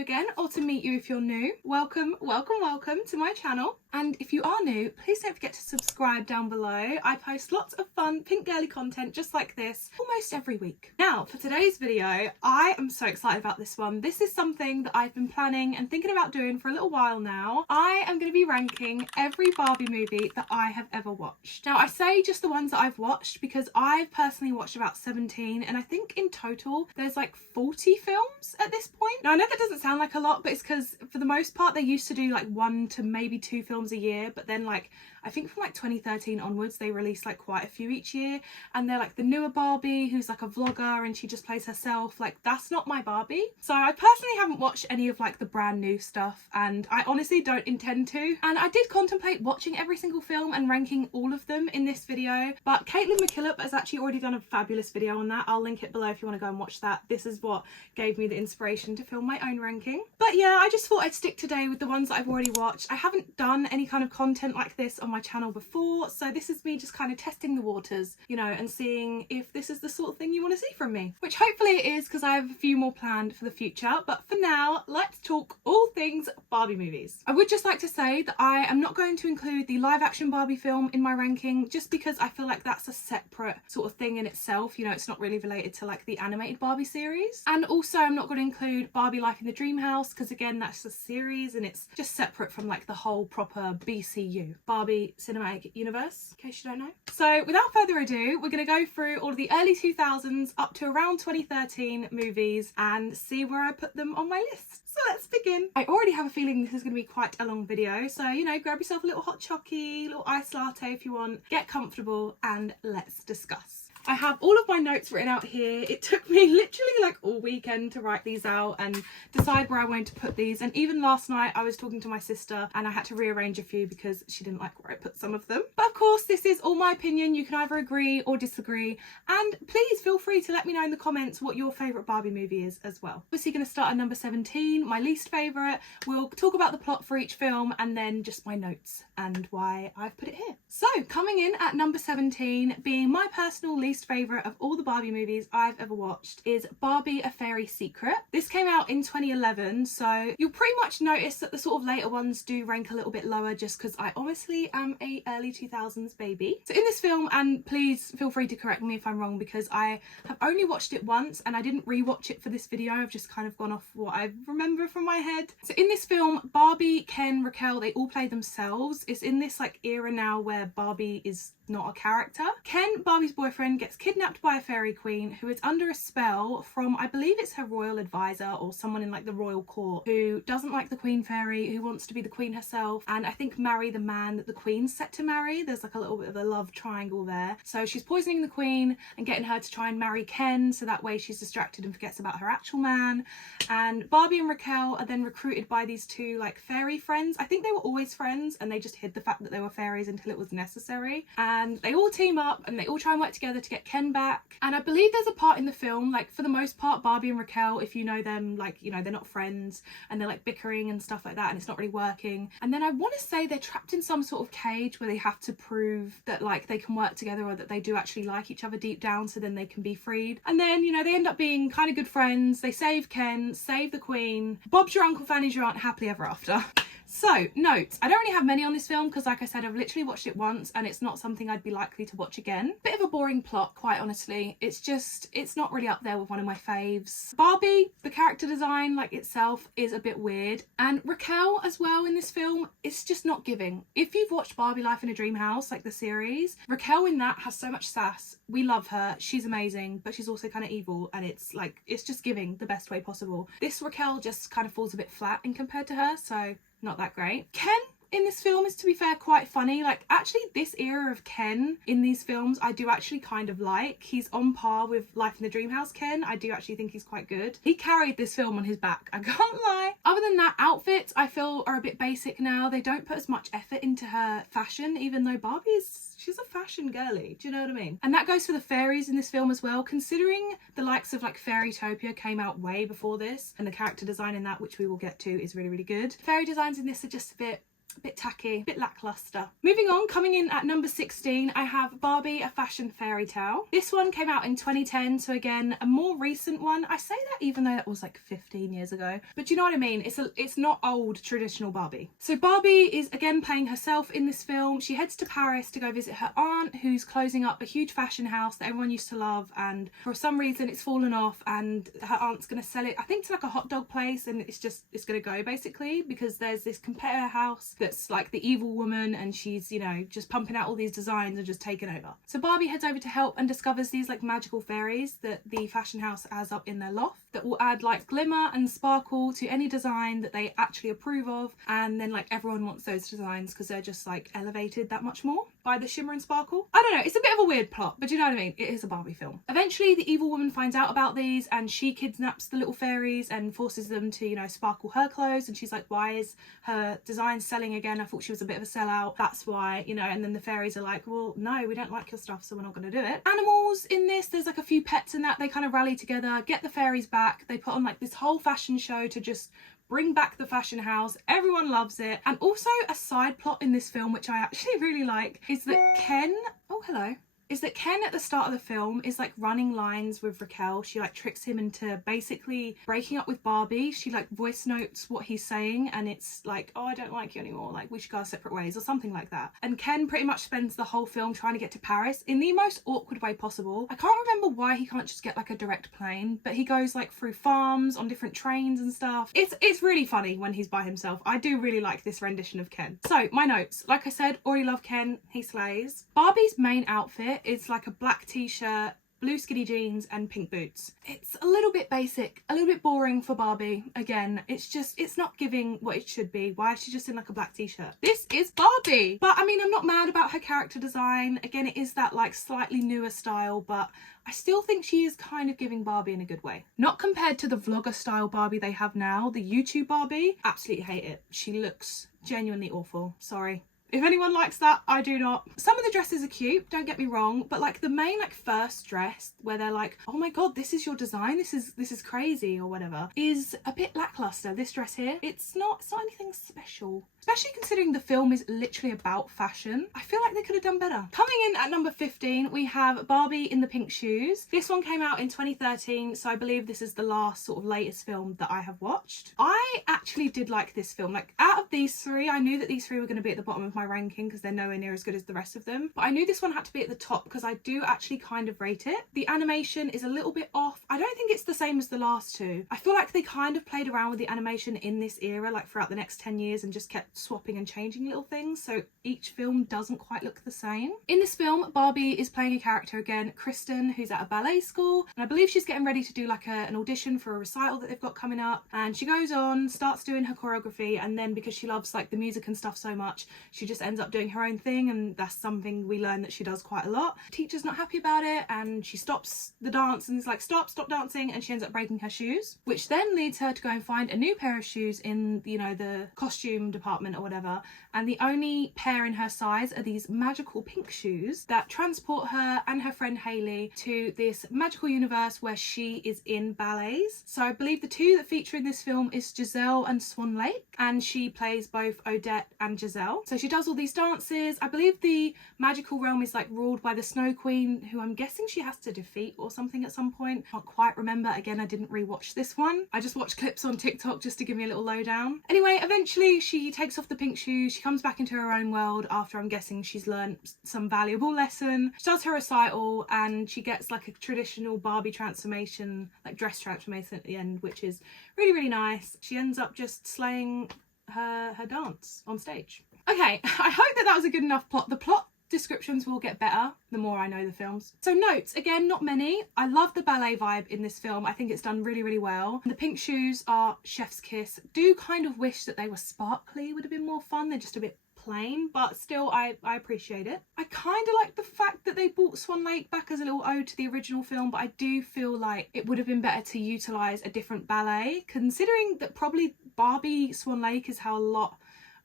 you again, or to meet you if you're new. Welcome to my channel. And if you are new, please don't forget to subscribe down below. I post lots of fun pink girly content just like this almost every week. Now, for today's video, I am so excited about this one. This is something that I've been planning and thinking about doing for a little while now. I am going to be ranking every Barbie movie that I have ever watched. Now, I say just the ones that I've watched because I've personally watched about 17, and I think in total there's like 40 films at this point. Now, I know that doesn't sound like a lot, but it's because for the most part they used to do like 1 to maybe 2 films a year, but then like I think from like 2013 onwards they released like quite a few each year, and they're like the newer Barbie who's like a vlogger and she just plays herself. Like, that's not my Barbie. So I personally haven't watched any of like the brand new stuff, and I honestly don't intend to. And I did contemplate watching every single film and ranking all of them in this video, but Caitlin McKillop has actually already done a fabulous video on that. I'll link it below if you want to go and watch that. This is what gave me the inspiration to film my own ranking. But yeah, I just thought I'd stick today with the ones that I've already watched. I haven't done any kind of content like this on my channel before, so this is me just kind of testing the waters, you know, and seeing if this is the sort of thing you want to see from me, which hopefully it is, because I have a few more planned for the future. But for now, let's talk all things Barbie movies. I would just like to say that I am not going to include the live action Barbie film in my ranking, just because I feel like that's a separate sort of thing in itself, you know, it's not really related to like the animated Barbie series. And also I'm not going to include Barbie Life in the Dream House, because again, that's a series and it's just separate from like the whole proper BCU, Barbie Cinematic Universe, in case you don't know. So without further ado, we're going to go through all of the early 2000s up to around 2013 movies and see where I put them on my list. So let's begin. I already have a feeling this is going to be quite a long video, so you know, grab yourself a little hot chockey, little iced latte if you want, get comfortable and let's discuss. I have all of my notes written out here. It took me literally like all weekend to write these out and decide where I wanted to put these, and even last night I was talking to my sister and I had to rearrange a few because she didn't like where I put some of them. But of course, this is all my opinion. You can either agree or disagree, and please feel free to let me know in the comments what your favourite Barbie movie is as well. Obviously going to start at number 17, my least favourite. We'll talk about the plot for each film and then just my notes and why I've put it here. So coming in at number 17, being my personal least favourite of all the Barbie movies I've ever watched, is Barbie: A Fairy Secret. This came out in 2011, so you'll pretty much notice that the sort of later ones do rank a little bit lower just because I honestly am a early 2000s baby. So in this film, and please feel free to correct me if I'm wrong because I have only watched it once and I didn't rewatch it for this video, I've just kind of gone off what I remember from my head. So in this film, Barbie, Ken, Raquel, they all play themselves. It's in this like era now where Barbie is not a character. Ken, Barbie's boyfriend, gets kidnapped by a fairy queen who is under a spell from, I believe it's her royal advisor or someone in like the royal court, who doesn't like the queen fairy, who wants to be the queen herself and I think marry the man that the queen's set to marry. There's like a little bit of a love triangle there. So she's poisoning the queen and getting her to try and marry Ken, so that way she's distracted and forgets about her actual man. And Barbie and Raquel are then recruited by these two like fairy friends. I think they were always friends and they just hid the fact that they were fairies until it was necessary. And they all team up and they all try and work together to get Ken back. And I believe there's a part in the film, like for the most part, Barbie and Raquel, if you know them, like, you know, they're not friends and they're like bickering and stuff like that and it's not really working. And then I want to say they're trapped in some sort of cage where they have to prove that like they can work together or that they do actually like each other deep down, so then they can be freed. And then, you know, they end up being kind of good friends. They save Ken, save the queen. Bob's your uncle, Fanny's your aunt, happily ever after. So, notes. I don't really have many on this film because, like I said, I've literally watched it once and it's not something I'd be likely to watch again. Bit of a boring plot, quite honestly. It's not really up there with one of my faves. Barbie, the character design, like itself, is a bit weird. And Raquel as well in this film, it's just not giving. If you've watched Barbie Life in a Dream House, like the series, Raquel in that has so much sass. We love her. She's amazing, but she's also kind of evil and it's like, it's just giving the best way possible. This Raquel just kind of falls a bit flat in compared to her, so not that great. Ken in this film is, to be fair, quite funny. Like, actually, this era of Ken in these films I do actually kind of like. He's on par with Life in the Dream House Ken. I do actually think he's quite good. He carried this film on his back, I can't lie. Other than that, outfits I feel are a bit basic now. They don't put as much effort into her fashion, even though Barbie is, she's a fashion girly, do you know what I mean? And that goes for the fairies in this film as well, considering the likes of like Fairytopia came out way before this and the character design in that, which we will get to, is really, really good. Fairy designs in this are just a bit a bit tacky, a bit lackluster. Moving on, coming in at number 16, I have Barbie, a fashion fairy tale. This one came out in 2010, so again, a more recent one. I say that even though that was like 15 years ago, but you know what I mean? It's not old traditional Barbie. So Barbie is again playing herself in this film. She heads to Paris to go visit her aunt, who's closing up a huge fashion house that everyone used to love, and for some reason it's fallen off, and her aunt's gonna sell it, I think, to like a hot dog place, and it's gonna go basically because there's this competitor house that's like the evil woman, and she's, you know, just pumping out all these designs and just taking over. So Barbie heads over to help and discovers these like magical fairies that the fashion house has up in their loft that will add like glimmer and sparkle to any design that they actually approve of, and then like everyone wants those designs because they're just like elevated that much more by the shimmer and sparkle. I don't know, it's a bit of a weird plot, but you know what I mean? It is a Barbie film. Eventually the evil woman finds out about these, and she kidnaps the little fairies and forces them to, you know, sparkle her clothes, and she's like, why is her design selling again? I thought she was a bit of a sellout, that's why, you know. And then the fairies are like, well, no, we don't like your stuff, so we're not going to do it. Animals in this, there's like a few pets in that. They kind of rally together, get the fairies back. They put on like this whole fashion show to just bring back the fashion house. Everyone loves it. And also a side plot in this film, which I actually really like, is that Ken, oh hello, is that Ken at the start of the film is like running lines with Raquel. She like tricks him into basically breaking up with Barbie. She like voice notes what he's saying, and it's like, oh, I don't like you anymore, like we should go our separate ways or something like that. And Ken pretty much spends the whole film trying to get to Paris in the most awkward way possible. I can't remember why he can't just get like a direct plane, but he goes like through farms on different trains and stuff. It's really funny when he's by himself. I do really like this rendition of Ken. So my notes, like I said, already love Ken, he slays. Barbie's main outfit is like a black t-shirt, blue skinny jeans and pink boots. It's a little bit basic, a little bit boring for Barbie. Again, it's not giving what it should be. Why is she just in like a black t-shirt? This is Barbie! But I mean, I'm not mad about her character design. Again, it is that like slightly newer style, but I still think she is kind of giving Barbie in a good way. Not compared to the vlogger style Barbie they have now, the YouTube Barbie. Absolutely hate it. She looks genuinely awful. Sorry. If anyone likes that, I do not. Some of the dresses are cute, don't get me wrong, but like the main like first dress where they're like, oh my god, this is your design, this is crazy or whatever, is a bit lackluster. This dress here, it's not anything special. Especially considering the film is literally about fashion. I feel like they could have done better. Coming in at number 15, we have Barbie in the Pink Shoes. This one came out in 2013, so I believe this is the last sort of latest film that I have watched. I actually did like this film. Like out of these three, I knew that these three were going to be at the bottom of my ranking because they're nowhere near as good as the rest of them. But I knew this one had to be at the top because I do actually kind of rate it. The animation is a little bit off. I don't think it's the same as the last two. I feel like they kind of played around with the animation in this era, like throughout the next 10 years and just kept swapping and changing little things, so each film doesn't quite look the same. In this film, Barbie is playing a character again, Kristen, who's at a ballet school, and I believe she's getting ready to do like an audition for a recital that they've got coming up, and she goes on, starts doing her choreography, and then because she loves like the music and stuff so much, she just ends up doing her own thing, and that's something we learn that she does quite a lot. The teacher's not happy about it, and she stops the dance and is like, stop dancing, and she ends up breaking her shoes, which then leads her to go and find a new pair of shoes in, you know, the costume department or whatever, and the only pair in her size are these magical pink shoes that transport her and her friend Hayley to this magical universe where she is in ballets. So I believe the two that feature in this film is Giselle and Swan Lake, and she plays both Odette and Giselle. So she does all these dances. I believe the magical realm is like ruled by the Snow Queen, who I'm guessing she has to defeat or something at some point. Can't quite remember. Again, I didn't rewatch this one. I just watched clips on TikTok just to give me a little lowdown. Anyway, eventually she takes off the pink shoes. She comes back into her own world after, I'm guessing, she's learned some valuable lesson. She does her recital and she gets like a traditional Barbie transformation, like dress transformation at the end, which is really, really nice. She ends up just slaying her dance on stage. Okay, I hope that was a good enough plot. The plot descriptions will get better the more I know the films. So notes, again, not many. I love the ballet vibe in this film. I think it's done really, really well. The pink shoes are chef's kiss. Do kind of wish that they were sparkly, would have been more fun. They're just a bit plain, but still I appreciate it. I kind of like the fact that they brought Swan Lake back as a little ode to the original film, but I do feel like it would have been better to utilise a different ballet, considering that probably Barbie Swan Lake is how a lot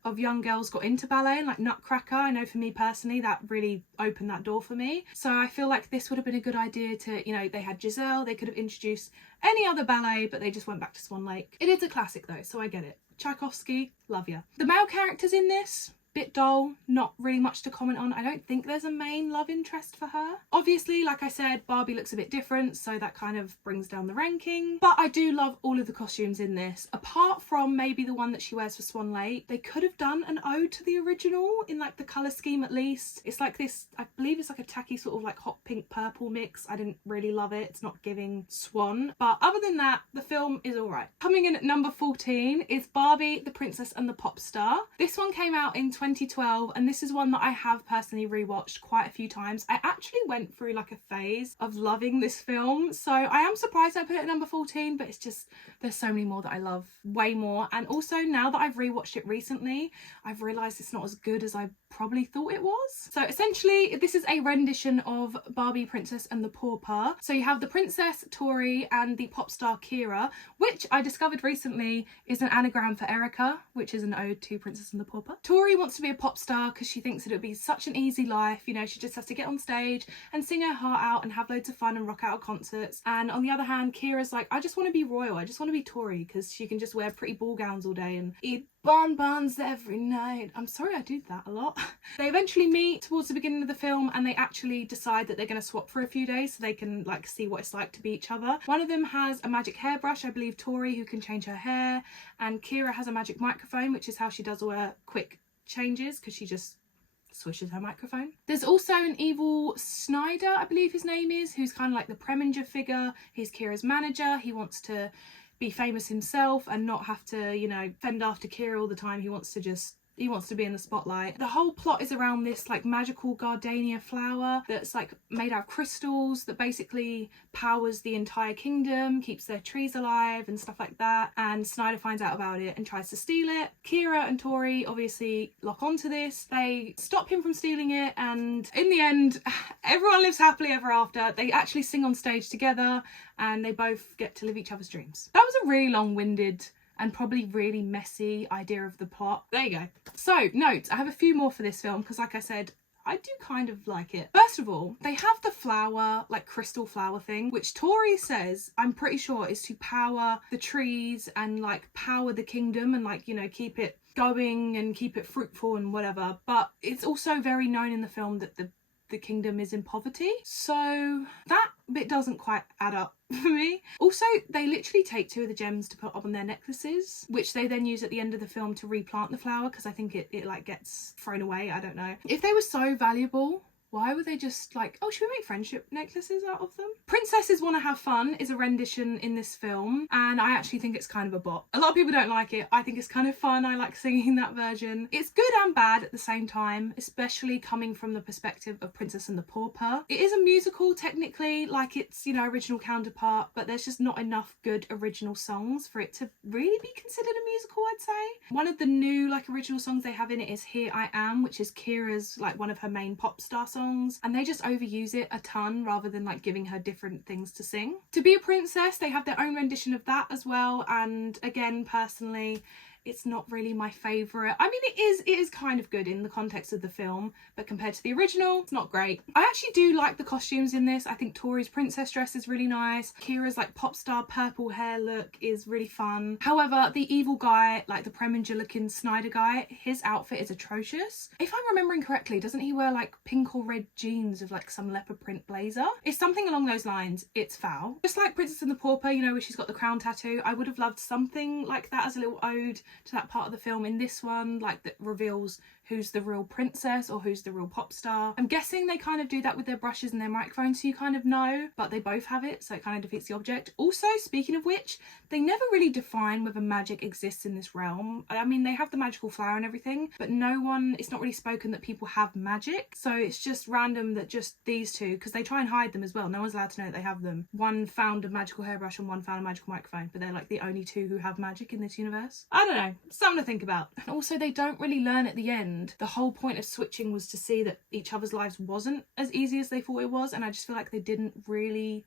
of young girls got into ballet, and like Nutcracker, I know for me personally that really opened that door for me. So I feel like this would have been a good idea to, you know, they had Giselle, they could have introduced any other ballet, but they just went back to Swan Lake. It is a classic though, so I get it. Tchaikovsky, love ya. The male characters in this, bit dull, not really much to comment on. I don't think there's a main love interest for her. Obviously, like I said, Barbie looks a bit different, so that kind of brings down the ranking. But I do love all of the costumes in this, apart from maybe the one that she wears for Swan Lake. They could have done an ode to the original in like the colour scheme at least. It's like this, I believe it's like a tacky sort of like hot pink purple mix. I didn't really love it. It's not giving Swan. But other than that, the film is alright. Coming in at number 14 is Barbie, the Princess and the Popstar. This one came out in 2012, and this is one that I have personally rewatched quite a few times. I actually went through like a phase of loving this film, so I am surprised I put it at number 14, but it's just, there's so many more that I love way more. And also now that I've rewatched it recently, I've realised it's not as good as I probably thought it was. So essentially this is a rendition of Barbie, Princess and the Pauper. So you have the princess Tori and the pop star Kira, which I discovered recently is an anagram for Erica, which is an ode to Princess and the Pauper. Tori wants to be a pop star because she thinks that it would be such an easy life, you know, she just has to get on stage and sing her heart out and have loads of fun and rock out at concerts. And on the other hand, Kira's like, I just want to be royal, I just want to be Tori, because she can just wear pretty ball gowns all day and eat bonbons every night. I'm sorry I do that a lot. They eventually meet towards the beginning of the film, and they actually decide that they're going to swap for a few days so they can like see what it's like to be each other. One of them has a magic hairbrush, I believe Tori, who can change her hair, and Kira has a magic microphone, which is how she does all her quick changes, because she just swishes her microphone. There's also an evil Snyder, I believe his name is, who's kind of like the Preminger figure. He's Kira's manager. He wants to be famous himself and not have to, you know, fend after Kira all the time. He wants to be in the spotlight. The whole plot is around this like magical gardenia flower that's like made out of crystals that basically powers the entire kingdom, keeps their trees alive and stuff like that. And Snyder finds out about it and tries to steal it. Kira and Tori obviously lock onto this. They stop him from stealing it, and in the end, everyone lives happily ever after. They actually sing on stage together and they both get to live each other's dreams. That was a really long-winded and probably really messy idea of the plot. There you go. So, notes. I have a few more for this film because, like I said, I do kind of like it. First of all, they have the flower, like crystal flower thing, which Tori says, I'm pretty sure, is to power the trees and like power the kingdom and like, you know, keep it going and keep it fruitful and whatever. But it's also very known in the film that the kingdom is in poverty, so that bit doesn't quite add up for me. Also, they literally take two of the gems to put on their necklaces, which they then use at the end of the film to replant the flower, because I think it like gets thrown away. I don't know. If they were so valuable, why would they just like, oh, should we make friendship necklaces out of them? Princesses Wanna Have Fun is a rendition in this film, and I actually think it's kind of a bop. A lot of people don't like it. I think it's kind of fun. I like singing that version. It's good and bad at the same time, especially coming from the perspective of Princess and the Pauper. It is a musical technically, like its, you know, original counterpart, but there's just not enough good original songs for it to really be considered a musical, I'd say. One of the new like original songs they have in it is Here I Am, which is Kira's like one of her main pop star songs. And they just overuse it a ton rather than like giving her different things to sing. To Be a Princess, they have their own rendition of that as well, and again, personally, it's not really my favourite. I mean, it is kind of good in the context of the film, but compared to the original, it's not great. I actually do like the costumes in this. I think Tori's princess dress is really nice. Kira's like pop star purple hair look is really fun. However, the evil guy, like the Preminger looking Snyder guy, his outfit is atrocious. If I'm remembering correctly, doesn't he wear like pink or red jeans with like some leopard print blazer? It's something along those lines. It's foul. Just like Princess and the Pauper, you know, where she's got the crown tattoo, I would have loved something like that as a little ode to that part of the film. In this one, like, that reveals who's the real princess or who's the real pop star. I'm guessing they kind of do that with their brushes and their microphones, so you kind of know, but they both have it, so it kind of defeats the object. Also, speaking of which, they never really define whether magic exists in this realm. I mean, they have the magical flower and everything, but it's not really spoken that people have magic, so it's just random that just these two, because they try and hide them as well, no one's allowed to know that they have them. One found a magical hairbrush and one found a magical microphone, but they're like the only two who have magic in this universe. I don't know, something to think about. And also, they don't really learn at the end. The whole point of switching was to see that each other's lives wasn't as easy as they thought it was, and I just feel like they didn't really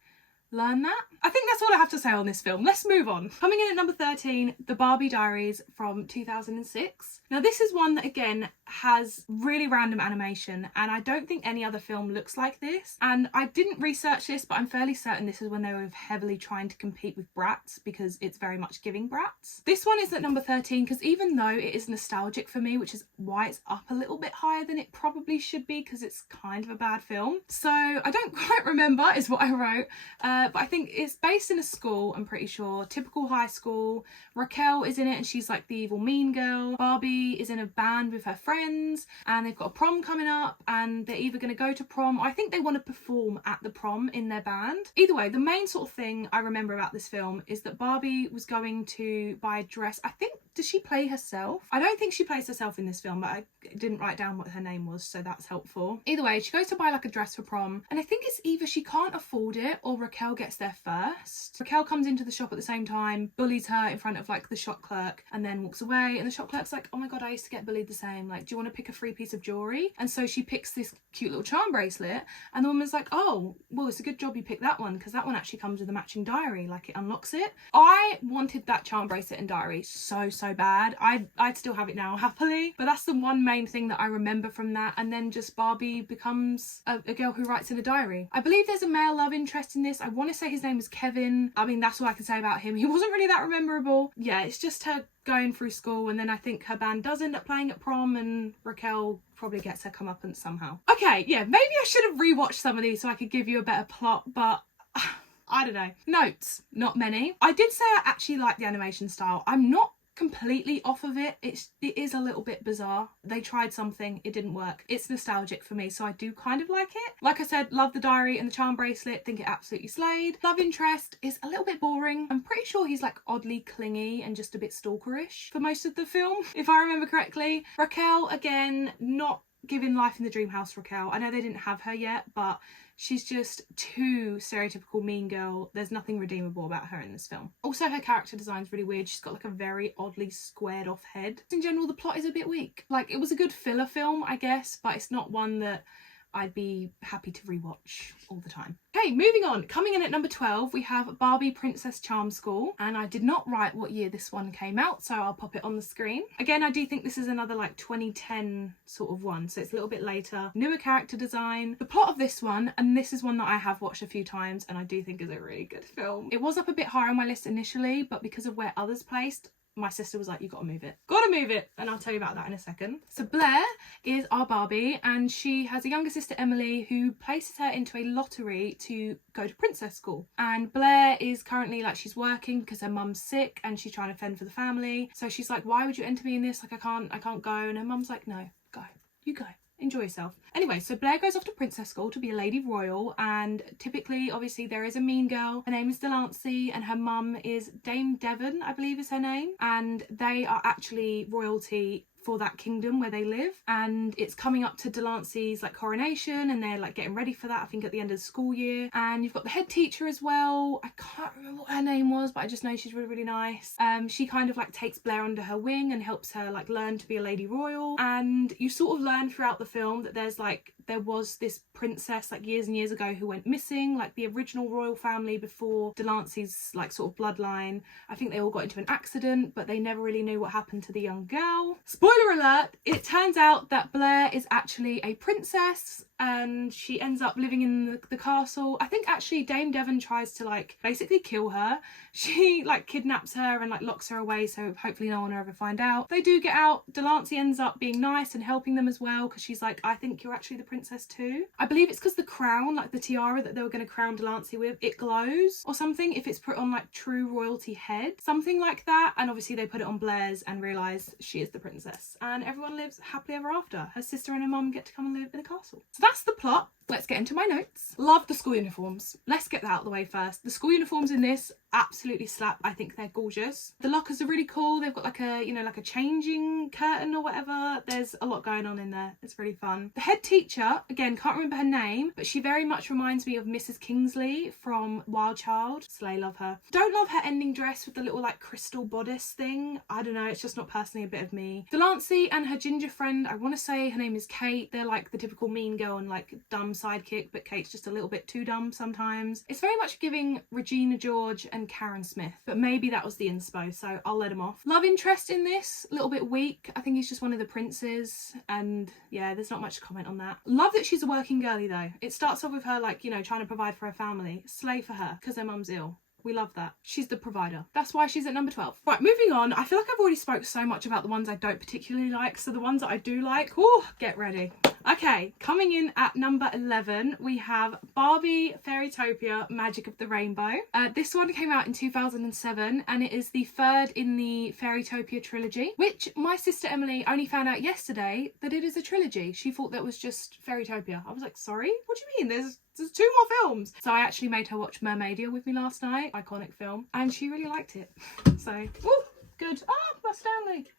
learn that. I think that's all I have to say on this film. Let's move on. Coming in at number 13, The Barbie Diaries from 2006. Now this is one that again has really random animation, and I don't think any other film looks like this. And I didn't research this, but I'm fairly certain this is when they were heavily trying to compete with Bratz, because it's very much giving Bratz. This one is at number 13 because even though it is nostalgic for me, which is why it's up a little bit higher than it probably should be because it's kind of a bad film. So I don't quite remember is what I wrote. But I think it's based in a school, I'm pretty sure. Typical high school. Raquel is in it and she's like the evil mean girl. Barbie is in a band with her friends and they've got a prom coming up and they're either going to go to prom or I think they want to perform at the prom in their band. Either way, the main sort of thing I remember about this film is that Barbie was going to buy a dress. I think, does she play herself? I don't think she plays herself in this film, but I didn't write down what her name was, so that's helpful. Either way, she goes to buy like a dress for prom and I think it's either she can't afford it or Raquel gets there first. Raquel comes into the shop at the same time, bullies her in front of like the shop clerk and then walks away, and the shop clerk's like, oh my god, I used to get bullied the same, like do you want to pick a free piece of jewellery? And so she picks this cute little charm bracelet and the woman's like, oh well, it's a good job you picked that one because that one actually comes with a matching diary, like it unlocks it. I wanted that charm bracelet and diary so bad. I'd still have it now happily, but that's the one main thing that I remember from that. And then just Barbie becomes a girl who writes in a diary. I believe there's a male love interest in this. I want to say his name was Kevin. I mean, that's all I can say about him. He wasn't really that memorable. Yeah, it's just her going through school and then I think her band does end up playing at prom and Raquel probably gets her comeuppance somehow. Okay, yeah, maybe I should have rewatched some of these so I could give you a better plot, but I don't know. Notes, not many. I did say I actually like the animation style. I'm not completely off of it. It is a little bit bizarre. They tried something, it didn't work. It's nostalgic for me, so I do kind of like it. Like I said, love the diary and the charm bracelet, think it absolutely slayed. Love interest is a little bit boring. I'm pretty sure he's like oddly clingy and just a bit stalkerish for most of the film, if I remember correctly. Raquel, again, not giving life in the dream house Raquel. I know they didn't have her yet, but she's just too stereotypical mean girl. There's nothing redeemable about her in this film. Also, her character design's really weird. She's got like a very oddly squared off head. In general, the plot is a bit weak. Like, it was a good filler film, I guess, but it's not one that I'd be happy to rewatch all the time. Okay, moving on. Coming in at number 12, we have Barbie Princess Charm School. And I did not write what year this one came out, so I'll pop it on the screen. Again, I do think this is another like 2010 sort of one, so it's a little bit later. Newer character design. The plot of this one, and this is one that I have watched a few times and I do think is a really good film. It was up a bit higher on my list initially, but because of where others placed, my sister was like, you gotta move it. Gotta move it! And I'll tell you about that in a second. So Blair is our Barbie and she has a younger sister, Emily, who places her into a lottery to go to princess school. And Blair is currently like, she's working because her mum's sick and she's trying to fend for the family. So she's like, why would you enter me in this? Like, I can't go. And her mum's like, no, go. You go. Enjoy yourself. Anyway, so Blair goes off to princess school to be a lady royal, and typically, obviously, there is a mean girl. Her name is Delancey and her mum is Dame Devon, I believe is her name, and they are actually royalty for that kingdom where they live. And it's coming up to Delancey's like coronation and they're like getting ready for that, I think at the end of the school year. And you've got the head teacher as well. I can't remember what her name was, but I just know she's really nice. She kind of like takes Blair under her wing and helps her like learn to be a lady royal. And you sort of learn throughout the film that there was this princess like years and years ago who went missing, like the original royal family before Delancey's like sort of bloodline. I think they all got into an accident, but they never really knew what happened to the young girl. Spoiler alert, it turns out that Blair is actually a princess and she ends up living in the castle. I think actually Dame Devon tries to like basically kill her. She like kidnaps her and like locks her away, so hopefully no one will ever find out. They do get out. Delancey ends up being nice and helping them as well because she's like, I think you're actually the princess too. I believe it's because the crown, like the tiara that they were going to crown Delancey with, it glows or something if it's put on like true royalty head, something like that. And obviously they put it on Blair's and realise she is the princess, and everyone lives happily ever after. Her sister and her mum get to come and live in a castle. So that's the plot. Let's get into my notes. Love the school uniforms. Let's get that out of the way first. The school uniforms in this absolutely slap. I think they're gorgeous. The lockers are really cool. They've got like a, you know, like a changing curtain or whatever. There's a lot going on in there. It's really fun. The head teacher, again, can't remember her name, but she very much reminds me of Mrs. Kingsley from Wild Child. Slay, love her. Don't love her ending dress with the little like crystal bodice thing. I don't know, it's just not personally a bit of me. Delancey and her ginger friend, I want to say her name is Kate. They're like the typical mean girl and like dumb sidekick, but Kate's just a little bit too dumb sometimes. It's very much giving Regina George and Karen Smith, but maybe that was the inspo, so I'll let him off. Love interest in this, a little bit weak. I think he's just one of the princes, and yeah, there's not much to comment on that. Love that she's a working girlie though. It starts off with her like, you know, trying to provide for her family. Slay for her, because her mum's ill. We love that. She's the provider. That's why she's at number 12. Right, moving on. I feel like I've already spoke so much about the ones I don't particularly like, so the ones that I do like, whoo, get ready. Okay, coming in at number 11, we have Barbie Fairytopia Magic of the Rainbow. This one came out in 2007, and it is the third in the Fairytopia trilogy, which my sister Emily only found out yesterday that it is a trilogy. She thought that was just Fairytopia. I was like, sorry? What do you mean? There's 2 more films. So I actually made her watch Mermaidia with me last night, iconic film, and she really liked it. So, woo, good. Ah, my Stanley.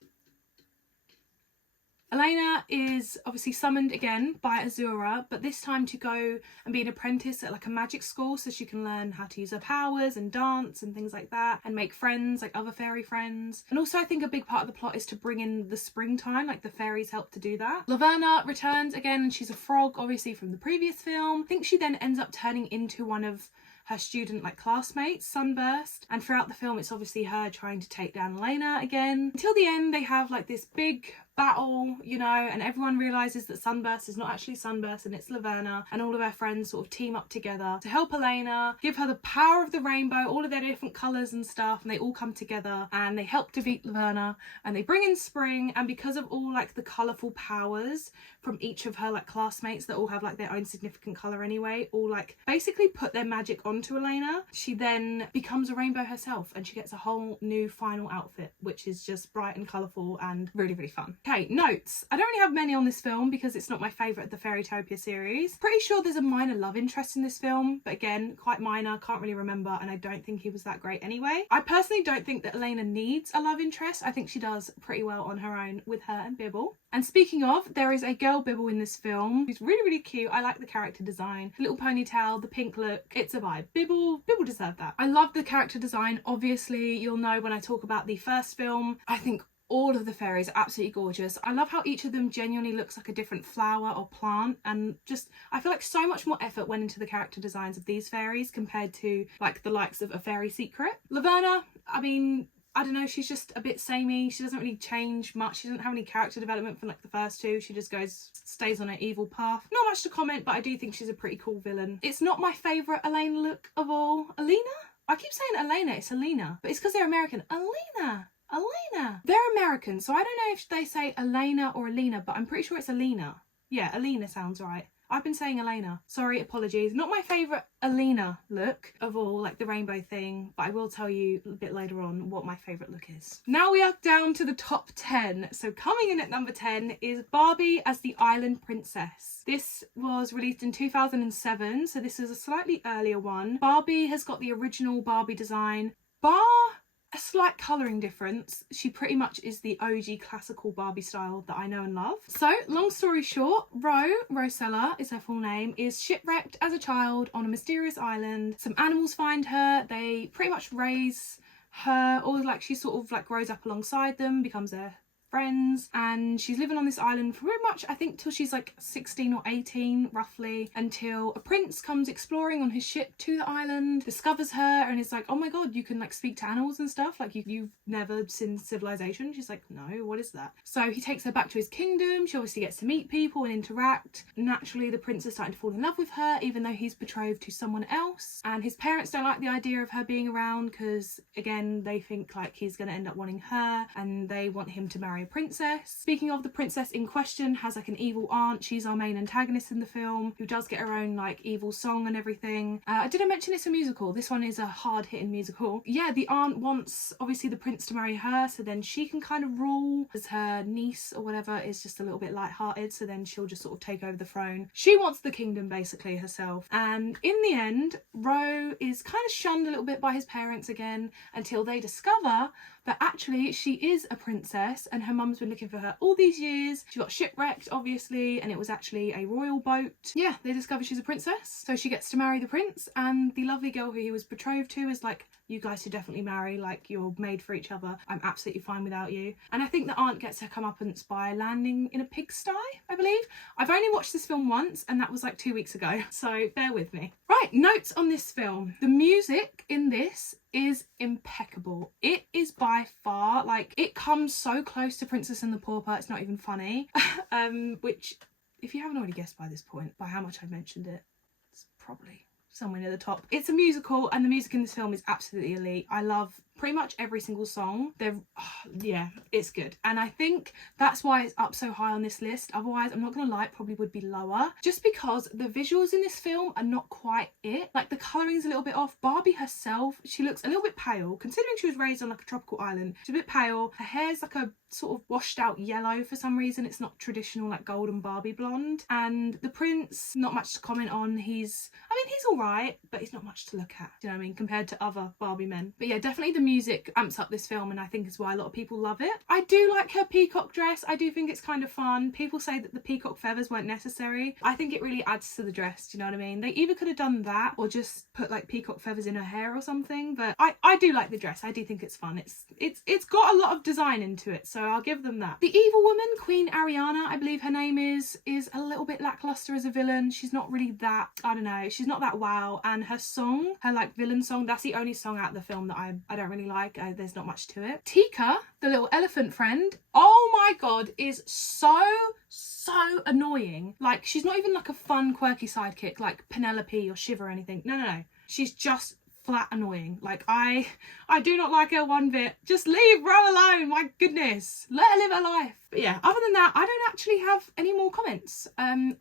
Elena is obviously summoned again by Azura, but this time to go and be an apprentice at like a magic school so she can learn how to use her powers and dance and things like that and make friends, like other fairy friends. And also I think a big part of the plot is to bring in the springtime, like the fairies help to do that. Laverna returns again, and she's a frog, obviously from the previous film. I think she then ends up turning into one of her student like classmates, Sunburst, and throughout the film it's obviously her trying to take down Elena again. Until the end they have like this big battle, you know, and everyone realizes that Sunburst is not actually Sunburst and it's Laverna, and all of her friends sort of team up together to help Elena, give her the power of the rainbow, all of their different colours and stuff, and they all come together and they help defeat Laverna, and they bring in spring. And because of all like the colourful powers from each of her like classmates that all have like their own significant colour anyway, all like basically put their magic onto Elena, she then becomes a rainbow herself, and she gets a whole new final outfit which is just bright and colourful and really, really fun. Okay, notes. I don't really have many on this film because it's not my favourite of the Fairytopia series. Pretty sure there's a minor love interest in this film, but again, quite minor, can't really remember, and I don't think he was that great anyway. I personally don't think that Elena needs a love interest. I think she does pretty well on her own with her and Bibble. And speaking of, there is a girl Bibble in this film who's really, really cute. I like the character design. The little ponytail, the pink look, it's a vibe. Bibble deserved that. I love the character design. Obviously, you'll know when I talk about the first film, I think all of the fairies are absolutely gorgeous. I love how each of them genuinely looks like a different flower or plant, and just I feel like so much more effort went into the character designs of these fairies compared to like the likes of A Fairy Secret. Laverna, I mean, I don't know, she's just a bit samey. She doesn't really change much. She doesn't have any character development from like the first two. She just stays on her evil path. Not much to comment, but I do think she's a pretty cool villain. It's not my favourite Elena look of all. Elena? I keep saying Elena, it's Elena, but it's because they're American. Elena! They're American, so I don't know if they say Elena or Alina, but I'm pretty sure it's Alina. Yeah, Alina sounds right. I've been saying Elena. Sorry, apologies. Not my favourite Alina look of all, like the rainbow thing, but I will tell you a bit later on what my favourite look is. Now we are down to the top 10. So coming in at number 10 is Barbie as the Island Princess. This was released in 2007, so this is a slightly earlier one. Barbie has got the original Barbie design, bar a slight colouring difference. She pretty much is the OG classical Barbie style that I know and love. So, long story short, Rosella is her full name, is shipwrecked as a child on a mysterious island. Some animals find her, they pretty much raise her, or like she sort of like grows up alongside them, becomes their friends, and she's living on this island for pretty much I think till she's like 16 or 18 roughly, until a prince comes exploring on his ship to the island, discovers her, and is like, oh my god, you can like speak to animals and stuff, like you've never seen civilization. She's like, no, what is that? So he takes her back to his kingdom. She obviously gets to meet people and interact. Naturally the prince is starting to fall in love with her, even though he's betrothed to someone else, and his parents don't like the idea of her being around because again they think like he's going to end up wanting her, and they want him to marry a princess. Speaking of, the princess in question has like an evil aunt. She's our main antagonist in the film, who does get her own like evil song and everything. Did I mention it's a musical? This one is a hard-hitting musical. Yeah, the aunt wants obviously the prince to marry her, so then she can kind of rule, as her niece or whatever is just a little bit light-hearted, so then she'll just sort of take over the throne. She wants the kingdom basically herself, and in the end Ro is kind of shunned a little bit by his parents again, until they discover that actually she is a princess and her mum's been looking for her all these years. She got shipwrecked, obviously, and it was actually a royal boat. Yeah, they discover she's a princess, so she gets to marry the prince, and the lovely girl who he was betrothed to is like, you guys should definitely marry, like, you're made for each other. I'm absolutely fine without you. And I think the aunt gets her comeuppance by landing in a pigsty, I believe. I've only watched this film once, and that was like 2 weeks ago, so bear with me. Right, notes on this film. The music in this is impeccable. It is by far, like, it comes so close to Princess and the Pauper, it's not even funny. Which, if you haven't already guessed by this point, by how much I've mentioned it, it's probably somewhere near the top. It's a musical, and the music in this film is absolutely elite. I love pretty much every single song. Yeah, it's good, and I think that's why it's up so high on this list. Otherwise, I'm not gonna lie, it probably would be lower, just because the visuals in this film are not quite it. Like, the coloring's a little bit off. Barbie herself, she looks a little bit pale, considering she was raised on like a tropical island. She's a bit pale. Her hair's like a sort of washed out yellow for some reason. It's not traditional like golden Barbie blonde. And the prince, not much to comment on. He's all right, but he's not much to look at, do you know what I mean, compared to other Barbie men. But yeah, definitely the music amps up this film, and I think is why a lot of people love it. I do like her peacock dress. I do think it's kind of fun. People say that the peacock feathers weren't necessary. I think it really adds to the dress, do you know what I mean? They either could have done that or just put like peacock feathers in her hair or something, but I do like the dress. I do think it's fun. It's got a lot of design into it, so I'll give them that. The evil woman, Queen Ariana, I believe her name is a little bit lackluster as a villain. She's not really that, I don't know, she's not that wow, and her song, her like villain song, that's the only song out of the film that I don't really like. There's not much to it. Tika, the little elephant friend, oh my god, is so annoying. Like, she's not even like a fun quirky sidekick like Penelope or Shiv or anything. No, she's just flat annoying. Like, I do not like her one bit. Just leave Ro alone, my goodness, let her live her life. But yeah, other than that, I don't actually have any more comments.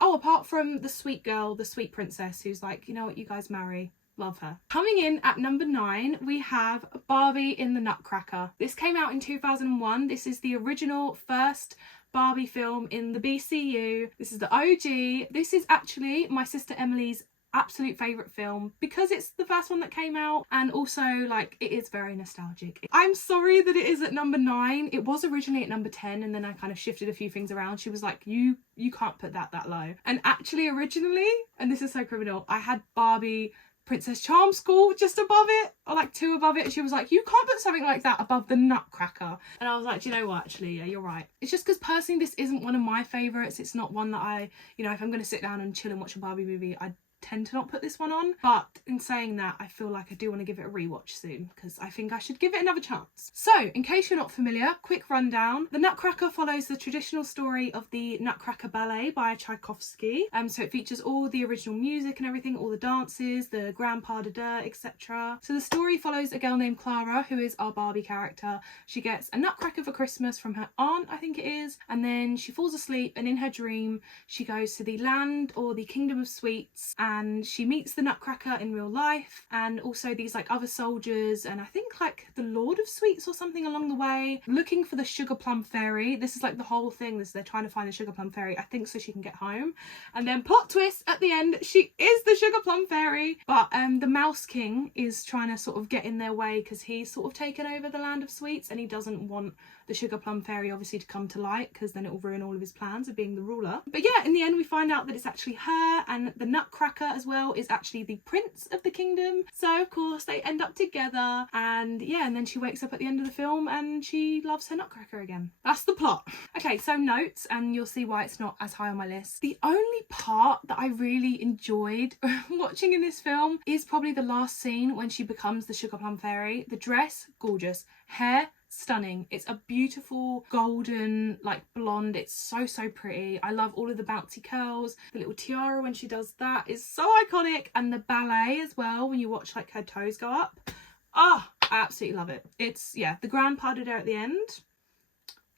Apart from the sweet girl, the sweet princess, who's like, you know what, you guys marry. Love her. Coming in at number 9, we have Barbie in the Nutcracker. This came out in 2001. This is the original first Barbie film in the BCU. This is the OG. This is actually my sister Emily's absolute favourite film because it's the first one that came out, and also like it is very nostalgic. I'm sorry that it is at number 9. It was originally at number 10, and then I kind of shifted a few things around. She was like, you can't put that low. And actually originally, and this is so criminal, I had Barbie Princess Charm School just above it, or like 2 above it, and she was like, you can't put something like that above the Nutcracker. And I was like, do you know what, actually, yeah, you're right. It's just because personally this isn't one of my favourites. It's not one that I, you know, if I'm going to sit down and chill and watch a Barbie movie, I tend to not put this one on. But in saying that, I feel like I do want to give it a rewatch soon, because I think I should give it another chance. So, in case you're not familiar, quick rundown. The Nutcracker follows the traditional story of the Nutcracker Ballet by Tchaikovsky. So it features all the original music and everything, all the dances, the grand pas de deux, etc. So the story follows a girl named Clara, who is our Barbie character. She gets a nutcracker for Christmas from her aunt, I think it is, and then she falls asleep, and in her dream she goes to the land or the kingdom of sweets, and she meets the Nutcracker in real life, and also these like other soldiers, and I think like the Lord of Sweets or something along the way, looking for the Sugar Plum Fairy. This is like the whole thing, they're trying to find the Sugar Plum Fairy, I think, so she can get home. And then plot twist at the end, she is the Sugar Plum Fairy, but the Mouse King is trying to sort of get in their way because he's sort of taken over the land of sweets, and he doesn't want the Sugar Plum Fairy obviously to come to light, because then it will ruin all of his plans of being the ruler. But yeah, in the end we find out that it's actually her, and the Nutcracker as well is actually the prince of the kingdom. So of course they end up together, and yeah, and then she wakes up at the end of the film and she loves her Nutcracker again. That's the plot. Okay, so notes, and you'll see why it's not as high on my list. The only part that I really enjoyed watching in this film is probably the last scene when she becomes the Sugar Plum Fairy. The dress, gorgeous. Hair, stunning. It's a beautiful golden like blonde. It's so pretty. I love all of the bouncy curls. The little tiara when she does that is so iconic, and the ballet as well when you watch like her toes go up. I absolutely love it. It's, yeah, the grand pas de deux at the end,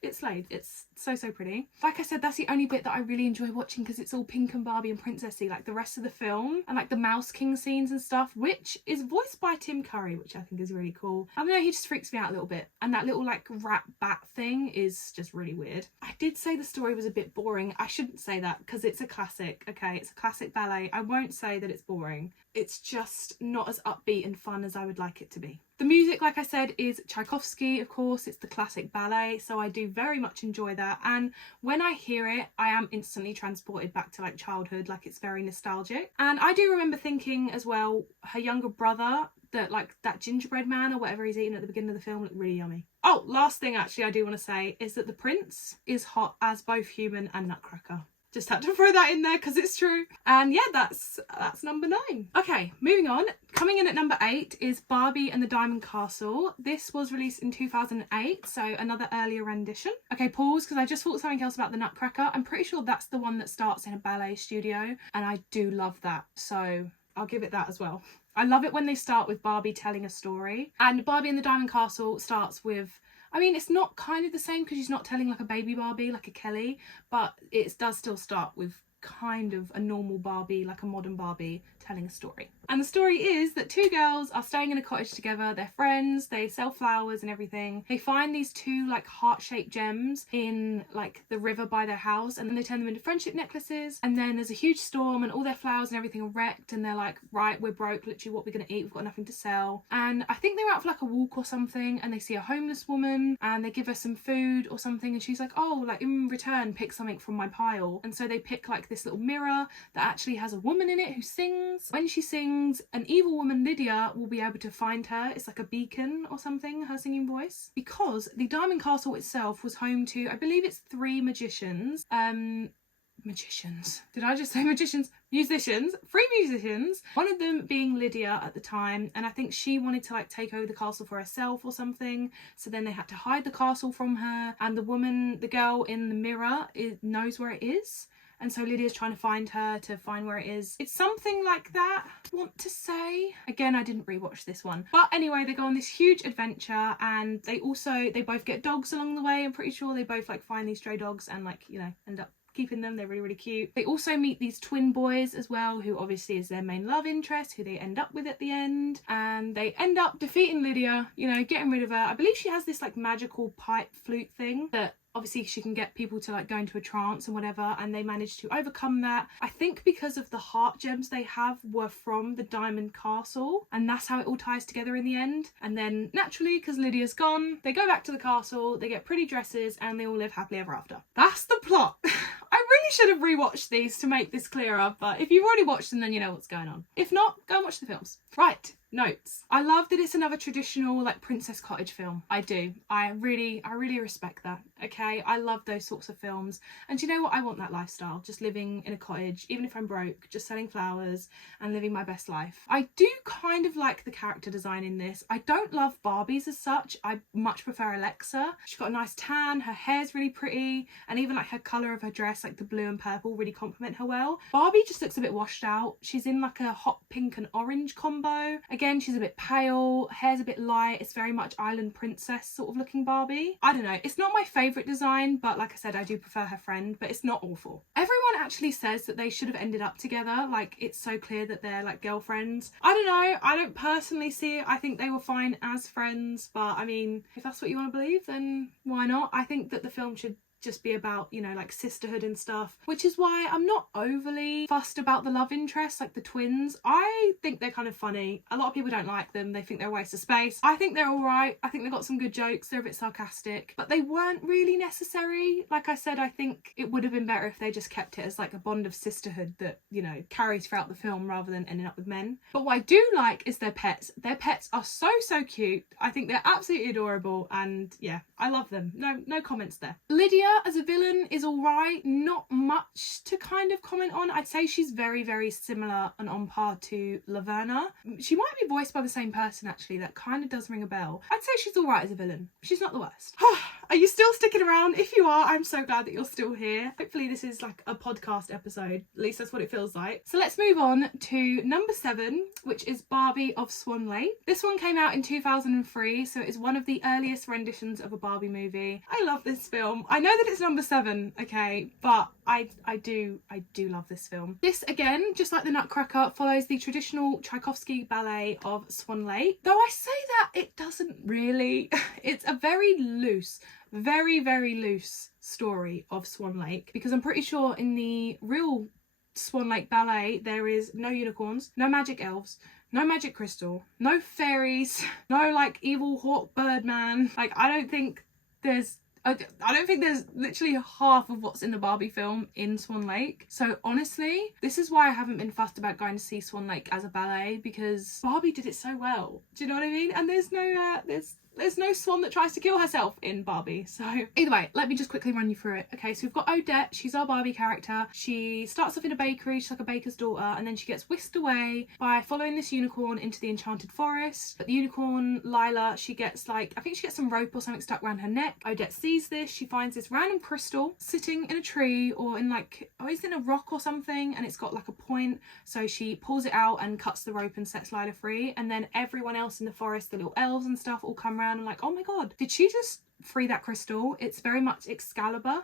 it's slayed. It's So pretty. Like I said, that's the only bit that I really enjoy watching because it's all pink and Barbie and princessy. Like the rest of the film and like the Mouse King scenes and stuff, which is voiced by Tim Curry, which I think is really cool. I don't know, he just freaks me out a little bit. And that little like rat bat thing is just really weird. I did say the story was a bit boring. I shouldn't say that because it's a classic, okay? It's a classic ballet. I won't say that it's boring. It's just not as upbeat and fun as I would like it to be. The music, like I said, is Tchaikovsky, of course. It's the classic ballet, so I do very much enjoy that. And when I hear it, I am instantly transported back to like childhood, like it's very nostalgic. And I do remember thinking as well, her younger brother, that gingerbread man or whatever he's eating at the beginning of the film looked really yummy. Oh, last thing actually I do want to say is that the prince is hot as both human and Nutcracker. Just had to throw that in there because it's true. And yeah, that's number 9. Okay, moving on. Coming in at number 8 is Barbie and the Diamond Castle. This was released in 2008, so another earlier rendition. Okay, pause because I just thought something else about the Nutcracker. I'm pretty sure that's the one that starts in a ballet studio, and I do love that, so I'll give it that as well. I love it when they start with Barbie telling a story, and Barbie and the Diamond Castle starts with, I mean, it's not kind of the same because she's not telling like a baby Barbie, like a Kelly, but it does still start with kind of a normal Barbie, like a modern Barbie, telling a story. And the story is that 2 girls are staying in a cottage together. They're friends, they sell flowers and everything. They find these 2 like heart-shaped gems in like the river by their house, and then they turn them into friendship necklaces. And then there's a huge storm and all their flowers and everything are wrecked, and they're like, right, we're broke, literally what we're gonna eat, we've got nothing to sell. And I think they're out for like a walk or something, and they see a homeless woman and they give her some food or something, and she's like, oh, like in return pick something from my pile. And so they pick like this little mirror that actually has a woman in it who sings. When she sings, an evil woman, Lydia, will be able to find her. It's like a beacon or something, her singing voice. Because the Diamond Castle itself was home to, I believe it's 3 magicians. Magicians. Did I just say magicians? Musicians. 3 musicians. One of them being Lydia at the time, and I think she wanted to like take over the castle for herself or something, so then they had to hide the castle from her, and the woman, the girl in the mirror, knows where it is. And so Lydia's trying to find her to find where it is. It's something like that, I want to say. Again, I didn't rewatch this one. But anyway, they go on this huge adventure, and they both get dogs along the way. I'm pretty sure they both like find these stray dogs and like, you know, end up keeping them. They're really, really cute. They also meet these twin boys as well, who obviously is their main love interest, who they end up with at the end. And they end up defeating Lydia, you know, getting rid of her. I believe she has this like magical pipe flute thing that obviously she can get people to like go into a trance and whatever, and they managed to overcome that. I think because of the heart gems they have were from the Diamond Castle, and that's how it all ties together in the end. And then naturally, because Lydia's gone, they go back to the castle, they get pretty dresses, and they all live happily ever after. That's the plot. I really should have rewatched these to make this clearer, but if you've already watched them, then you know what's going on. If not, go and watch the films. Right, notes. I love that it's another traditional like princess cottage film. I do. I really respect that. Okay, I love those sorts of films, and you know what, I want that lifestyle, just living in a cottage, even if I'm broke, just selling flowers and living my best life. I do kind of like the character design in this. I don't love Barbies as such. I much prefer Alexa. She's got a nice tan, her hair's really pretty, and even like her colour of her dress, like the blue and purple, really complement her well. Barbie just looks a bit washed out. She's in like a hot pink and orange combo. Again, she's a bit pale, hair's a bit light. It's very much island princess sort of looking Barbie. I don't know, it's not my favourite design, but like I said, I do prefer her friend, but it's not awful. Everyone actually says that they should have ended up together, like it's so clear that they're like girlfriends. I don't know, I don't personally see it. I think they were fine as friends, but I mean, if that's what you want to believe, then why not? I think that the film should just be about, you know, like sisterhood and stuff, which is why I'm not overly fussed about the love interest, like the twins. I think they're kind of funny. A lot of people don't like them. They think they're a waste of space. I think they're all right. I think they've got some good jokes. They're a bit sarcastic, but they weren't really necessary. Like I said, I think it would have been better if they just kept it as like a bond of sisterhood that, you know, carries throughout the film rather than ending up with men. But what I do like is their pets. Their pets are so cute. I think they're absolutely adorable, and yeah, I love them. No comments there. Lydia as a villain is all right. Not much to kind of comment on. I'd say she's very similar and on par to Laverna. She might be voiced by the same person actually. That kind of does ring a bell. I'd say she's all right as a villain. She's not the worst. Are you still sticking around? If you are, I'm so glad that you're still here. Hopefully this is like a podcast episode. At least that's what it feels like. So let's move on to number 7, which is Barbie of Swan Lake. This one came out in 2003, so it's one of the earliest renditions of a Barbie movie. I love this film. I know that it's number 7, okay, but I do love this film. This, again, just like the Nutcracker, follows the traditional Tchaikovsky ballet of Swan Lake. Though I say that, it doesn't really. It's a very loose, very loose story of Swan Lake, because I'm pretty sure in the real Swan Lake ballet there is no unicorns, no magic elves, no magic crystal, no fairies, no like evil hawk bird man. Like I don't think there's literally half of what's in the Barbie film in Swan Lake. So honestly, this is why I haven't been fussed about going to see Swan Lake as a ballet, because Barbie did it so well. Do you know what I mean? And there's no swan that tries to kill herself in Barbie. So either way, let me just quickly run you through it. Okay, so we've got Odette. She's our Barbie character. She starts off in a bakery. She's like a baker's daughter, and then she gets whisked away by following this unicorn into the enchanted forest. But the unicorn, Lila, she gets like, I think she gets some rope or something stuck around her neck. Odette sees this. She finds this random crystal sitting in a tree or in like, oh, it's in a rock or something, and it's got like a point. So she pulls it out and cuts the rope and sets Lila free. And then everyone else in the forest, the little elves and stuff, all come around and like, oh my god, did she just free that crystal? It's very much Excalibur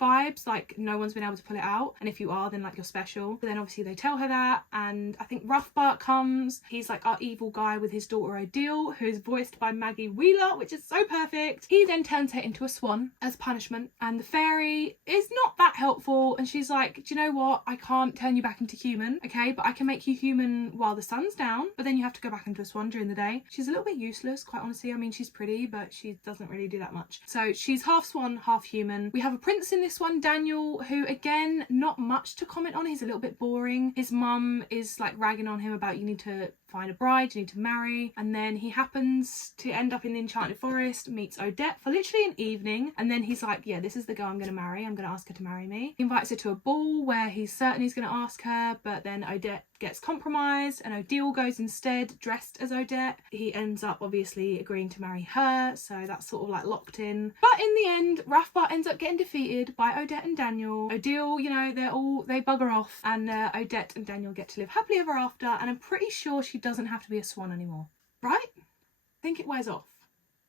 vibes, like no one's been able to pull it out, and if you are, then like you're special. But then obviously they tell her that, and I think Roughbart comes. He's like our evil guy with his daughter Odile, who's voiced by Maggie Wheeler, which is so perfect. He then turns her into a swan as punishment, and the fairy is not that helpful, and she's like, do you know what, I can't turn you back into human, okay, but I can make you human while the sun's down, but then you have to go back into a swan during the day. She's a little bit useless, quite honestly. I mean, she's pretty, but she doesn't really do that much. So she's half swan, half human. We have a prince in this one, Daniel, who again, not much to comment on. He's a little bit boring. His mum is like ragging on him about, you need to find a bride, you need to marry, and then he happens to end up in the enchanted forest, meets Odette for literally an evening, and then he's like, yeah, this is the girl I'm going to marry. I'm going to ask her to marry me. He invites her to a ball where he's certain he's going to ask her, but then Odette gets compromised and Odile goes instead dressed as Odette. He ends up obviously agreeing to marry her, so that's sort of like locked in. But in the end, Roughbart ends up getting defeated by Odette and Daniel. Odile, you know, they bugger off, and Odette and Daniel get to live happily ever after, and I'm pretty sure she doesn't have to be a swan anymore, right? I think it wears off.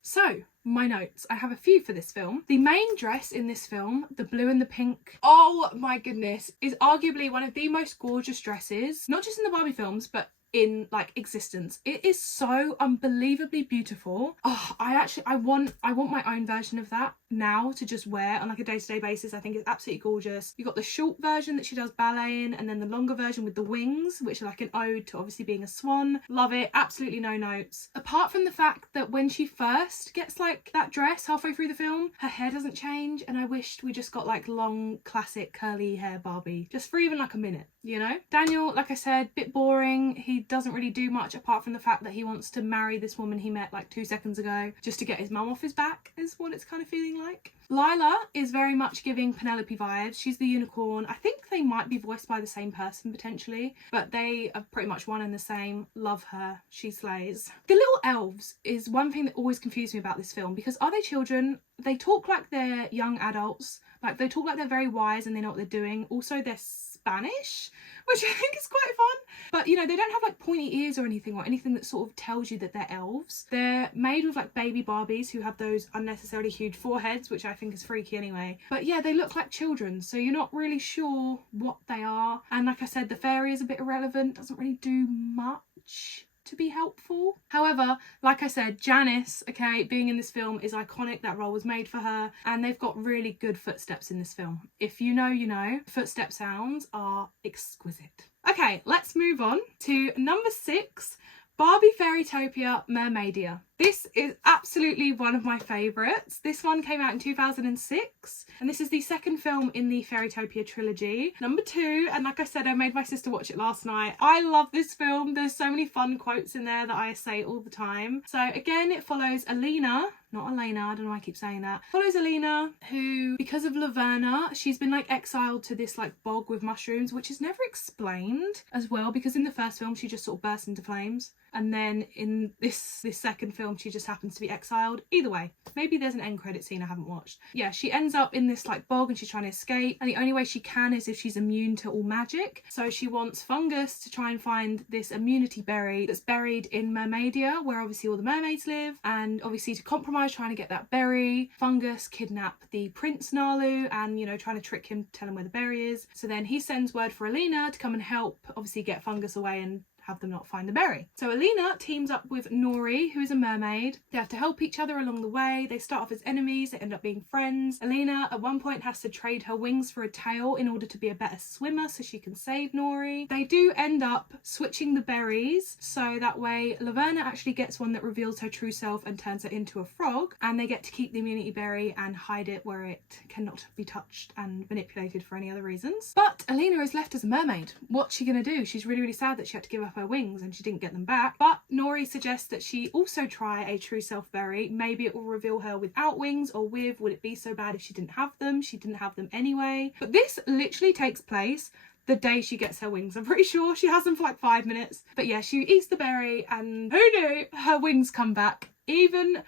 So, my notes. I have a few for this film. The main dress in this film, the blue and the pink, oh my goodness, is arguably one of the most gorgeous dresses, not just in the Barbie films, but in like existence. It is so unbelievably beautiful. Oh, I want my own version of that now to just wear on like a day-to-day basis. I think it's absolutely gorgeous. You've got the short version that she does ballet in, and then the longer version with the wings, which are like an ode to obviously being a swan. Love it. Absolutely no notes. Apart from the fact that when she first gets like that dress halfway through the film, her hair doesn't change, and I wished we just got like long classic curly hair Barbie just for even like a minute, you know? Daniel, like I said, bit boring. He doesn't really do much apart from the fact that he wants to marry this woman he met like 2 seconds ago just to get his mum off his back, is what it's kind of feeling like. Lila is very much giving Penelope vibes. She's the unicorn. I think they might be voiced by the same person potentially, but they are pretty much one and the same. Love her. She slays. The little elves is one thing that always confused me about this film, because are they children? They talk like they're young adults. Like they talk like they're very wise and they know what they're doing. Also, they're Spanish, which I think is quite fun. But you know, they don't have like pointy ears or anything that sort of tells you that they're elves. They're made with like baby Barbies who have those unnecessarily huge foreheads, which I think is freaky anyway. But yeah, they look like children, so you're not really sure what they are. And like I said, the fairy is a bit irrelevant, doesn't really do much to be helpful. However, like I said, Janice, okay, being in this film is iconic. That role was made for her, and they've got really good footsteps in this film. If you know, you know. Footstep sounds are exquisite. Okay, let's move on to number 6, Barbie Fairytopia Mermaidia. This is absolutely one of my favourites. This one came out in 2006, and this is the second film in the Fairytopia trilogy. Number 2, and like I said, I made my sister watch it last night. I love this film. There's so many fun quotes in there that I say all the time. So again, it follows Alina, not Elena, I don't know why I keep saying that. Follows Alina, who, because of Laverna, she's been like exiled to this like bog with mushrooms, which is never explained as well, because in the first film she just sort of bursts into flames. And then in this second film, film she just happens to be exiled. Either way, maybe there's an end credit scene I haven't watched. Yeah, she ends up in this like bog and she's trying to escape, and the only way she can is if she's immune to all magic. So she wants Fungus to try and find this immunity berry that's buried in Mermaidia, where obviously all the mermaids live, and obviously to compromise trying to get that berry, Fungus kidnap the Prince Nalu and, you know, trying to trick him, tell him where the berry is. So then he sends word for Alina to come and help obviously get Fungus away and have them not find the berry. So Alina teams up with Nori, who is a mermaid. They have to help each other along the way. They start off as enemies, they end up being friends. Alina at one point has to trade her wings for a tail in order to be a better swimmer so she can save Nori. They do end up switching the berries, so that way Laverna actually gets one that reveals her true self and turns her into a frog, and they get to keep the immunity berry and hide it where it cannot be touched and manipulated for any other reasons. But Alina is left as a mermaid. What's she gonna do? She's really, really sad that she had to give up her wings and she didn't get them back. But Nori suggests that she also try a true self berry. Maybe it will reveal her without wings, or with. Would it be so bad if she didn't have them? She didn't have them anyway. But this literally takes place the day she gets her wings. I'm pretty sure she has them for like 5 minutes. But yeah, she eats the berry and who knew, her wings come back. Even,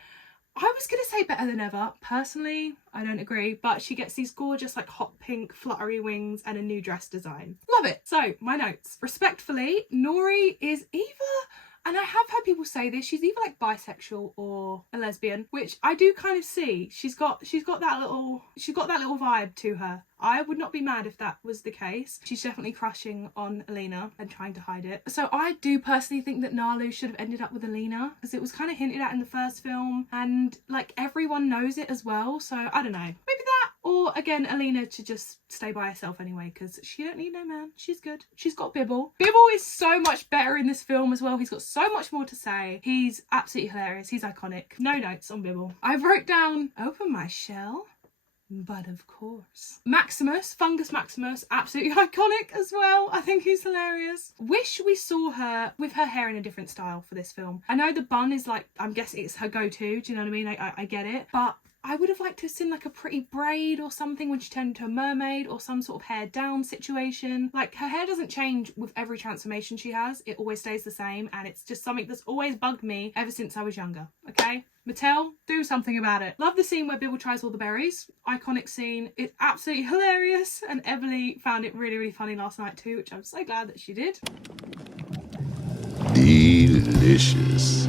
I was going to say better than ever. Personally, I don't agree, but she gets these gorgeous like hot pink fluttery wings and a new dress design. Love it. So my notes. Respectfully, Nori is either, and I have heard people say this, she's either like bisexual or a lesbian, which I do kind of see. She's got that little vibe to her. I would not be mad if that was the case. She's definitely crushing on Alina and trying to hide it. So I do personally think that Nalu should have ended up with Alina, because it was kind of hinted at in the first film and like everyone knows it as well. So I don't know, maybe that, or again Alina to just stay by herself anyway, because she don't need no man. She's good. She's got Bibble. Bibble is so much better in this film as well. He's got so much more to say. He's absolutely hilarious. He's iconic. No notes on Bibble. I wrote down, open my shell. But of course. Maximus, Fungus Maximus, absolutely iconic as well. I think he's hilarious. Wish we saw her with her hair in a different style for this film. I know the bun is like, I'm guessing it's her go-to, do you know what I mean? I get it. But I would have liked to have seen like a pretty braid or something when she turned into a mermaid, or some sort of hair down situation. Like her hair doesn't change with every transformation she has. It always stays the same, and it's just something that's always bugged me ever since I was younger, okay? Mattel, do something about it. Love the scene where Bibble tries all the berries. Iconic scene. It's absolutely hilarious, and Everly found it really, really funny last night too, which I'm so glad that she did. Delicious.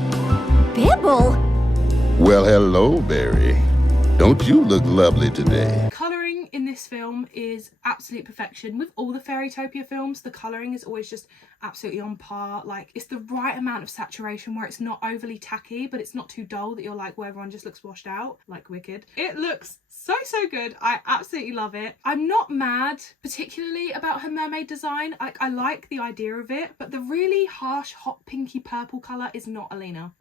Bibble? Well, hello, Berry. Don't you look lovely today? Colouring in this film is absolute perfection. With all the Fairytopia films, the colouring is always just absolutely on par. Like, it's the right amount of saturation where it's not overly tacky, but it's not too dull that you're like, where everyone just looks washed out, like Wicked. It looks so good. I absolutely love it. I'm not mad particularly about her mermaid design. I like the idea of it, but the really harsh hot pinky purple colour is not Alina.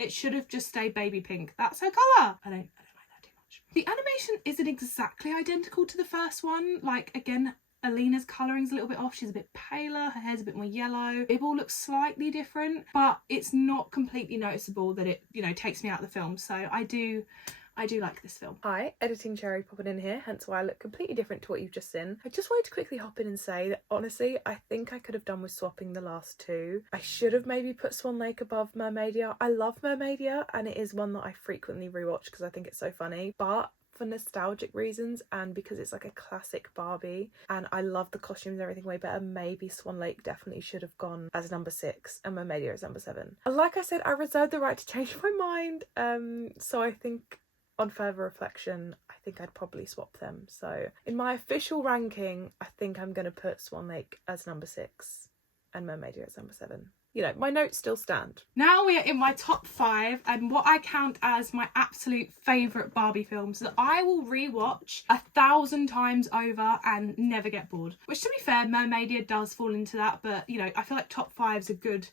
It should have just stayed baby pink. That's her colour. I don't like that too much. The animation isn't exactly identical to the first one. Like, again, Alina's colouring's a little bit off. She's a bit paler, her hair's a bit more yellow. Bibble looks slightly different, but it's not completely noticeable that it, you know, takes me out of the film. So I do like this film. Hi, editing Cherrie popping in here, hence why I look completely different to what you've just seen. I just wanted to quickly hop in and say that honestly, I think I could have done with swapping the last two. I should have maybe put Swan Lake above Mermaidia. I love Mermaidia, and it is one that I frequently rewatch because I think it's so funny, but for nostalgic reasons and because it's like a classic Barbie and I love the costumes and everything way better, maybe Swan Lake definitely should have gone as number 6 and Mermaidia as number 7. Like I said, I reserve the right to change my mind, so I think on further reflection, I think I'd probably swap them. So in my official ranking, I think I'm going to put Swan Lake as number 6 and Mermaidia as number 7. You know, my notes still stand. Now we are in my top 5 and what I count as my absolute favourite Barbie films that I will rewatch 1,000 times over and never get bored. Which, to be fair, Mermaidia does fall into that, but you know, I feel like top 5's a good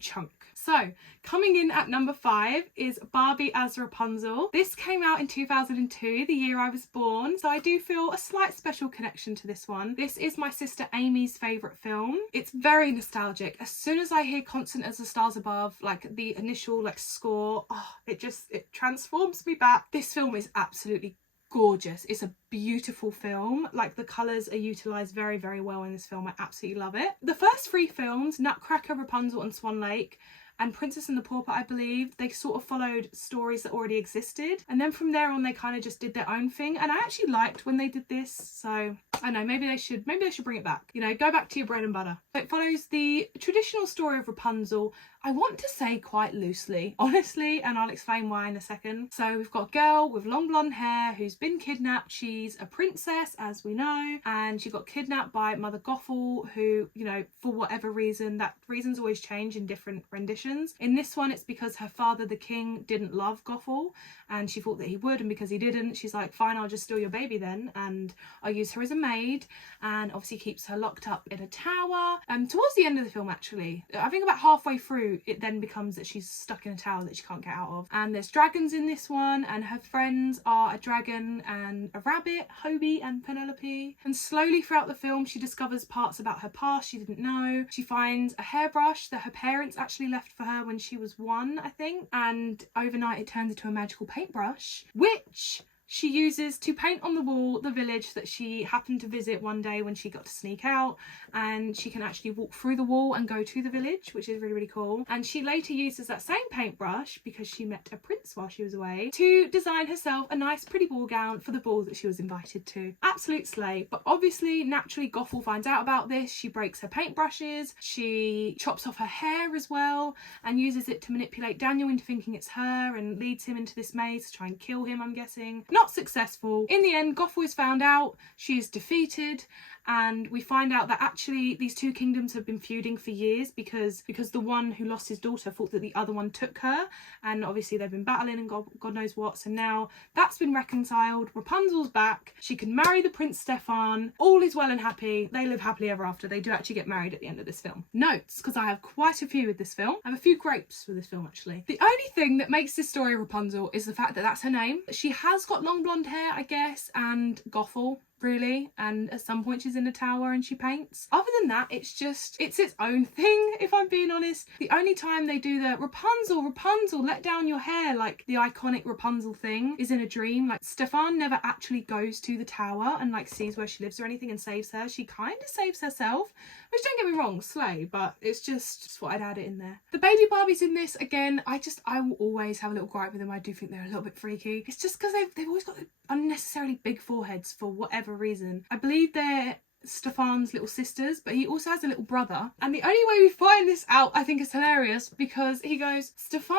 chunk. So, coming in at number 5 is Barbie as Rapunzel. This came out in 2002, the year I was born, so I do feel a slight special connection to this one. This is my sister Amy's favourite film. It's very nostalgic. As soon as I hear Constant as the Stars Above, like the initial like score, it transforms me back. This film is absolutely gorgeous. It's a beautiful film. Like, the colours are utilised very, very well in this film. I absolutely love it. The first 3 films, Nutcracker, Rapunzel and Swan Lake, and Princess and the Pauper, I believe, they sort of followed stories that already existed. And then from there on, they kind of just did their own thing. And I actually liked when they did this. So I know, maybe they should bring it back. You know, go back to your bread and butter. It follows the traditional story of Rapunzel. I want to say quite loosely, honestly, and I'll explain why in a second. So we've got a girl with long blonde hair who's been kidnapped. She's a princess, as we know, and she got kidnapped by Mother Gothel, who, you know, for whatever reason, that reasons always change in different renditions. In this one, it's because her father, the king, didn't love Gothel, and she thought that he would, and because he didn't, she's like, fine, I'll just steal your baby then, and I'll use her as a maid, and obviously keeps her locked up in a tower. Towards the end of the film, actually, I think about halfway through, it then becomes that she's stuck in a tower that she can't get out of. And there's dragons in this one, and her friends are a dragon and a rabbit, Hobie and Penelope. And slowly throughout the film, she discovers parts about her past she didn't know. She finds a hairbrush that her parents actually left for her when she was 1, I think. And overnight it turns into a magical paintbrush, which she uses to paint on the wall the village that she happened to visit one day when she got to sneak out, and she can actually walk through the wall and go to the village, which is really, really cool. And she later uses that same paintbrush, because she met a prince while she was away, to design herself a nice pretty ball gown for the ball that she was invited to. Absolute slay. But obviously, naturally, Gothel finds out about this. She breaks her paintbrushes, she chops off her hair as well, and uses it to manipulate Daniel into thinking it's her, and leads him into this maze to try and kill him, I'm guessing. Not successful. In the end, Gothel is found out, she is defeated, and we find out that actually these two kingdoms have been feuding for years because the one who lost his daughter thought that the other one took her, and obviously they've been battling and God knows what. So now that's been reconciled. Rapunzel's back. She can marry the Prince Stefan. All is well and happy. They live happily ever after. They do actually get married at the end of this film. Notes, because I have quite a few with this film. I have a few grapes with this film, actually. The only thing that makes this story of Rapunzel is the fact that that's her name. She has got long blonde hair, I guess, and Gothel, really, and at some point she's in a tower and she paints. Other than that, it's its own thing, if I'm being honest. The only time they do the Rapunzel, let down your hair, like the iconic Rapunzel thing, is in a dream. Like, Stefan never actually goes to the tower and like sees where she lives or anything and saves her. She kind of saves herself, which, don't get me wrong, slay, but it's just what I'd add it in there. The baby Barbies in this, again, I will always have a little gripe with them. I do think they're a little bit freaky. It's just because they've always got unnecessarily big foreheads for whatever reason. I believe they're Stefan's little sisters, but he also has a little brother. And the only way we find this out, I think, is hilarious, because he goes, Stefan?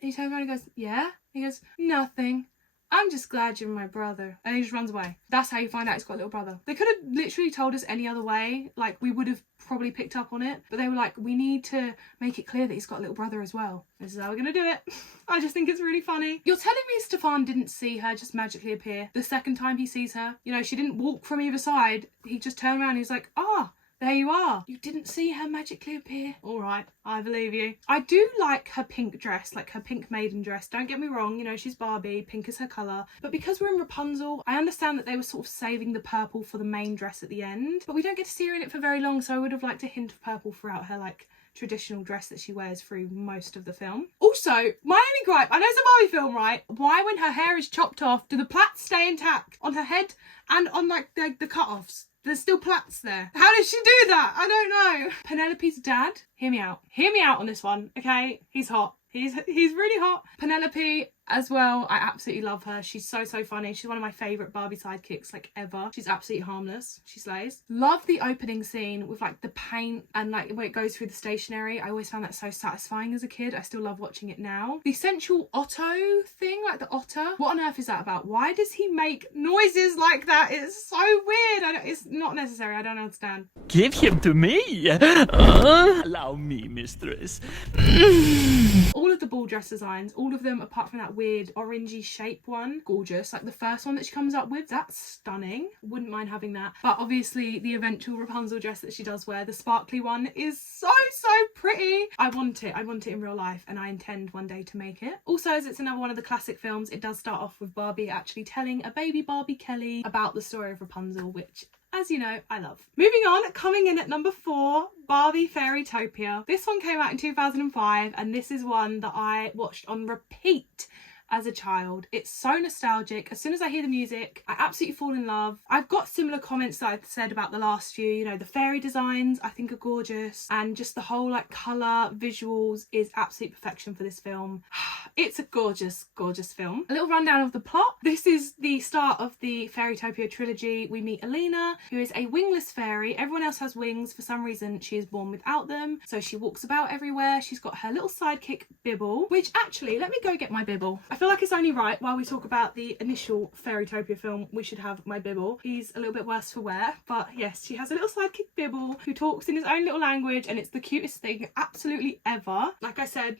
And he turns around and goes, yeah? He goes, nothing. I'm just glad you're my brother. And he just runs away. That's how you find out he's got a little brother. They could have literally told us any other way. Like, we would have probably picked up on it. But they were like, we need to make it clear that he's got a little brother as well. This is how we're going to do it. I just think it's really funny. You're telling me Stefan didn't see her just magically appear the second time he sees her? You know, she didn't walk from either side. He just turned around and he's like, there you are. You didn't see her magically appear? All right, I believe you. I do like her pink dress, like her pink maiden dress. Don't get me wrong, you know, she's Barbie, pink is her colour. But because we're in Rapunzel, I understand that they were sort of saving the purple for the main dress at the end. But we don't get to see her in it for very long, so I would have liked a hint of purple throughout her, like, traditional dress that she wears through most of the film. Also, my only gripe, I know it's a Barbie film, right? Why, when her hair is chopped off, do the plaits stay intact on her head and on, like, the cut-offs? There's still plaits there. How did she do that? I don't know. Penelope's dad, hear me out. Hear me out on this one, okay? He's hot. He's really hot. Penelope as well, I absolutely love her. She's so funny. She's one of my favourite Barbie sidekicks, like, ever. She's absolutely harmless. She slays. Love the opening scene with, like, the paint and, like, when it goes through the stationery. I always found that so satisfying as a kid. I still love watching it now. The essential Otto thing, like the otter. What on earth is that about? Why does he make noises like that? It's so weird. It's not necessary. I don't understand. Give him to me. Allow me, mistress. All of the ball dress designs, all of them apart from that weird orangey shape one, gorgeous. Like the first one that she comes up with, that's stunning. Wouldn't mind having that. But obviously the eventual Rapunzel dress that she does wear, the sparkly one, is so pretty. I want it in real life, and I intend one day to make it. Also, as it's another one of the classic films, it does start off with Barbie actually telling a baby Barbie Kelly about the story of Rapunzel, which, as you know, I love. Moving on, coming in at number 4, Barbie Fairytopia. This one came out in 2005, and this is one that I watched on repeat as a child. It's so nostalgic. As soon as I hear the music, I absolutely fall in love. I've got similar comments that I've said about the last few. You know, the fairy designs I think are gorgeous, and just the whole like colour visuals is absolute perfection for this film. It's a gorgeous, gorgeous film. A little rundown of the plot. This is the start of the Fairytopia trilogy. We meet Alina, who is a wingless fairy. Everyone else has wings. For some reason, she is born without them. So she walks about everywhere. She's got her little sidekick, Bibble, which actually, let me go get my Bibble. I feel like it's only right while we talk about the initial Fairytopia film, we should have my Bibble. He's a little bit worse for wear, but yes, she has a little sidekick, Bibble, who talks in his own little language, and it's the cutest thing absolutely ever. Like I said,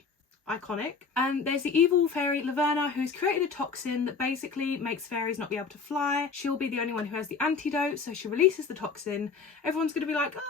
iconic. And there's the evil fairy Laverna, who's created a toxin that basically makes fairies not be able to fly. She'll be the only one who has the antidote, so she releases the toxin. Everyone's gonna be like, ah,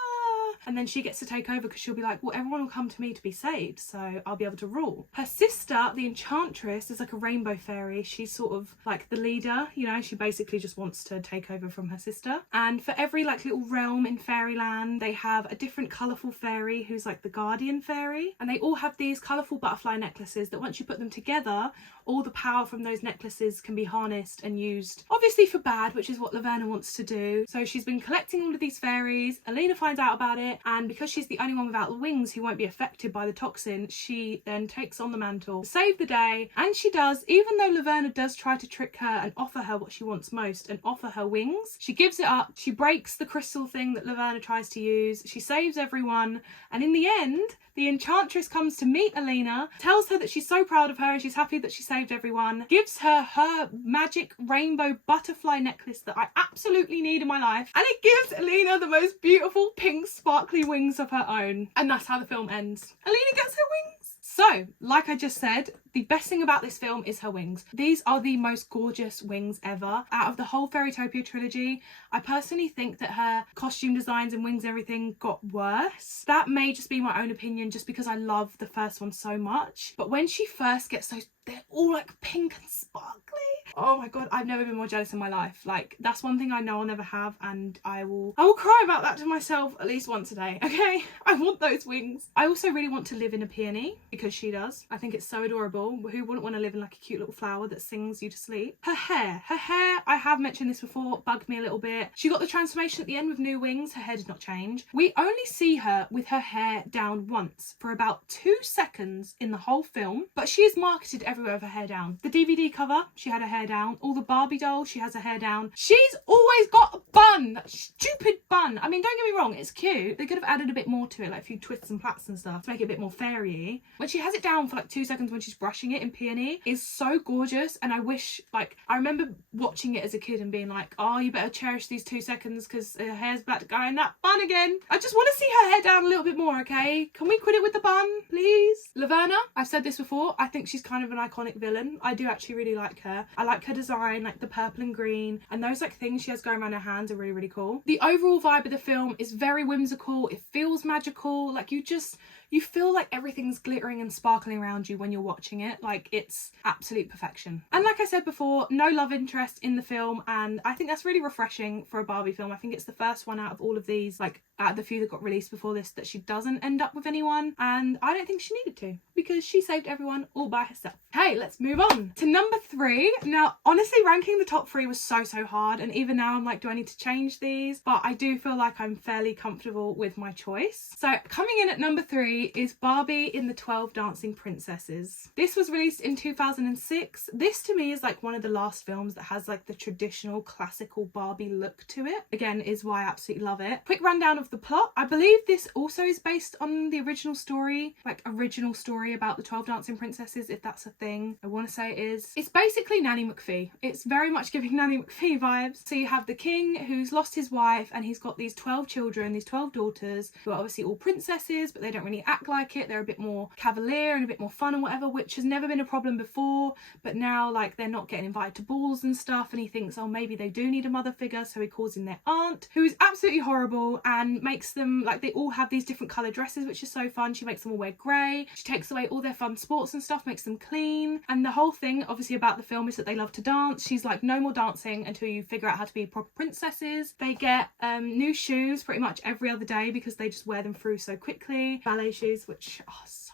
and then she gets to take over because she'll be like, well, everyone will come to me to be saved, so I'll be able to rule. Her sister, the Enchantress, is like a rainbow fairy. She's sort of like the leader, you know, she basically just wants to take over from her sister. And for every like little realm in fairyland, they have a different colourful fairy who's like the guardian fairy, and they all have these colourful butterfly necklaces that once you put them together, all the power from those necklaces can be harnessed and used, obviously for bad, which is what Laverna wants to do. So she's been collecting all of these fairies. Alina finds out about it, and because she's the only one without the wings who won't be affected by the toxin, she then takes on the mantle to save the day. And she does, even though Laverna does try to trick her and offer her what she wants most and offer her wings. She gives it up. She breaks the crystal thing that Laverna tries to use. She saves everyone, and in the end, the Enchantress comes to meet Alina, tells her that she's so proud of her and she's happy that she saved everyone, gives her her magic rainbow butterfly necklace that I absolutely need in my life, and it gives Alina the most beautiful pink sparkly wings of her own. And that's how the film ends. Alina gets her wings. So, like I just said, the best thing about this film is her wings. These are the most gorgeous wings ever. Out of the whole Fairytopia trilogy, I personally think that her costume designs and wings and everything got worse. That may just be my own opinion, just because I love the first one so much. But when she first gets those, they're all like pink and sparkly. Oh my god, I've never been more jealous in my life. Like, that's one thing I know I'll never have, and I will cry about that to myself at least once a day, okay? I want those wings. I also really want to live in a peony, because she does. I think it's so adorable. Who wouldn't want to live in like a cute little flower that sings you to sleep? Her hair, I have mentioned this before, bugged me a little bit. She got the transformation at the end with new wings. Her hair did not change. We only see her with her hair down once for about 2 seconds in the whole film, but she is marketed everywhere with her hair down. The DVD cover, she had her hair down. All the Barbie dolls, she has her hair down. She's always got a bun, that stupid bun. I mean, don't get me wrong, it's cute. They could have added a bit more to it, like a few twists and plaits and stuff to make it a bit more fairy-y. When she has it down for like 2 seconds when she's brushing it in Peony, is so gorgeous. And I wish, like, I remember watching it as a kid and being like, oh, you better cherish these 2 seconds because her hair's about to go in that bun again. I just want to see her hair down a little bit more, okay? Can we quit it with the bun, please? Laverna, I've said this before, I think she's kind of an iconic villain. I do actually really like her. I like her design, like the purple and green, and those like things she has going around her hands are really, really cool. The overall vibe of the film is very whimsical. It feels magical. Like, you feel like everything's glittering and sparkling around you when you're watching it. Like, it's absolute perfection. And like I said before, no love interest in the film, and I think that's really refreshing for a Barbie film. I think it's the first one out of all of these, like out of the few that got released before this, that she doesn't end up with anyone, and I don't think she needed to, because she saved everyone all by herself. Hey, let's move on to number 3. Now, honestly, ranking the top 3 was so hard, and even now I'm like, do I need to change these? But I do feel like I'm fairly comfortable with my choice. So coming in at number 3 is Barbie in the 12 Dancing Princesses. This was released in 2006. This to me is like one of the last films that has like the traditional classical Barbie look to it. Again, is why I absolutely love it. Quick rundown of the plot. I believe this also is based on the original story, like original story about the 12 Dancing Princesses, if that's a thing. I want to say it is. It's basically Nanny McPhee. It's very much giving Nanny McPhee vibes. So you have the king who's lost his wife, and he's got these 12 children, these 12 daughters, who are obviously all princesses, but they don't really act like it. They're a bit more cavalier and a bit more fun and whatever, which has never been a problem before, but now like they're not getting invited to balls and stuff, and he thinks, oh, maybe they do need a mother figure, so he calls in their aunt, who is absolutely horrible, and makes them, like, they all have these different coloured dresses, which is so fun. She makes them all wear grey. She takes away all their fun sports and stuff, makes them clean, and the whole thing obviously about the film is that they love to dance. She's like, no more dancing until you figure out how to be proper princesses. They get new shoes pretty much every other day because they just wear them through so quickly. Ballet shoes, which are so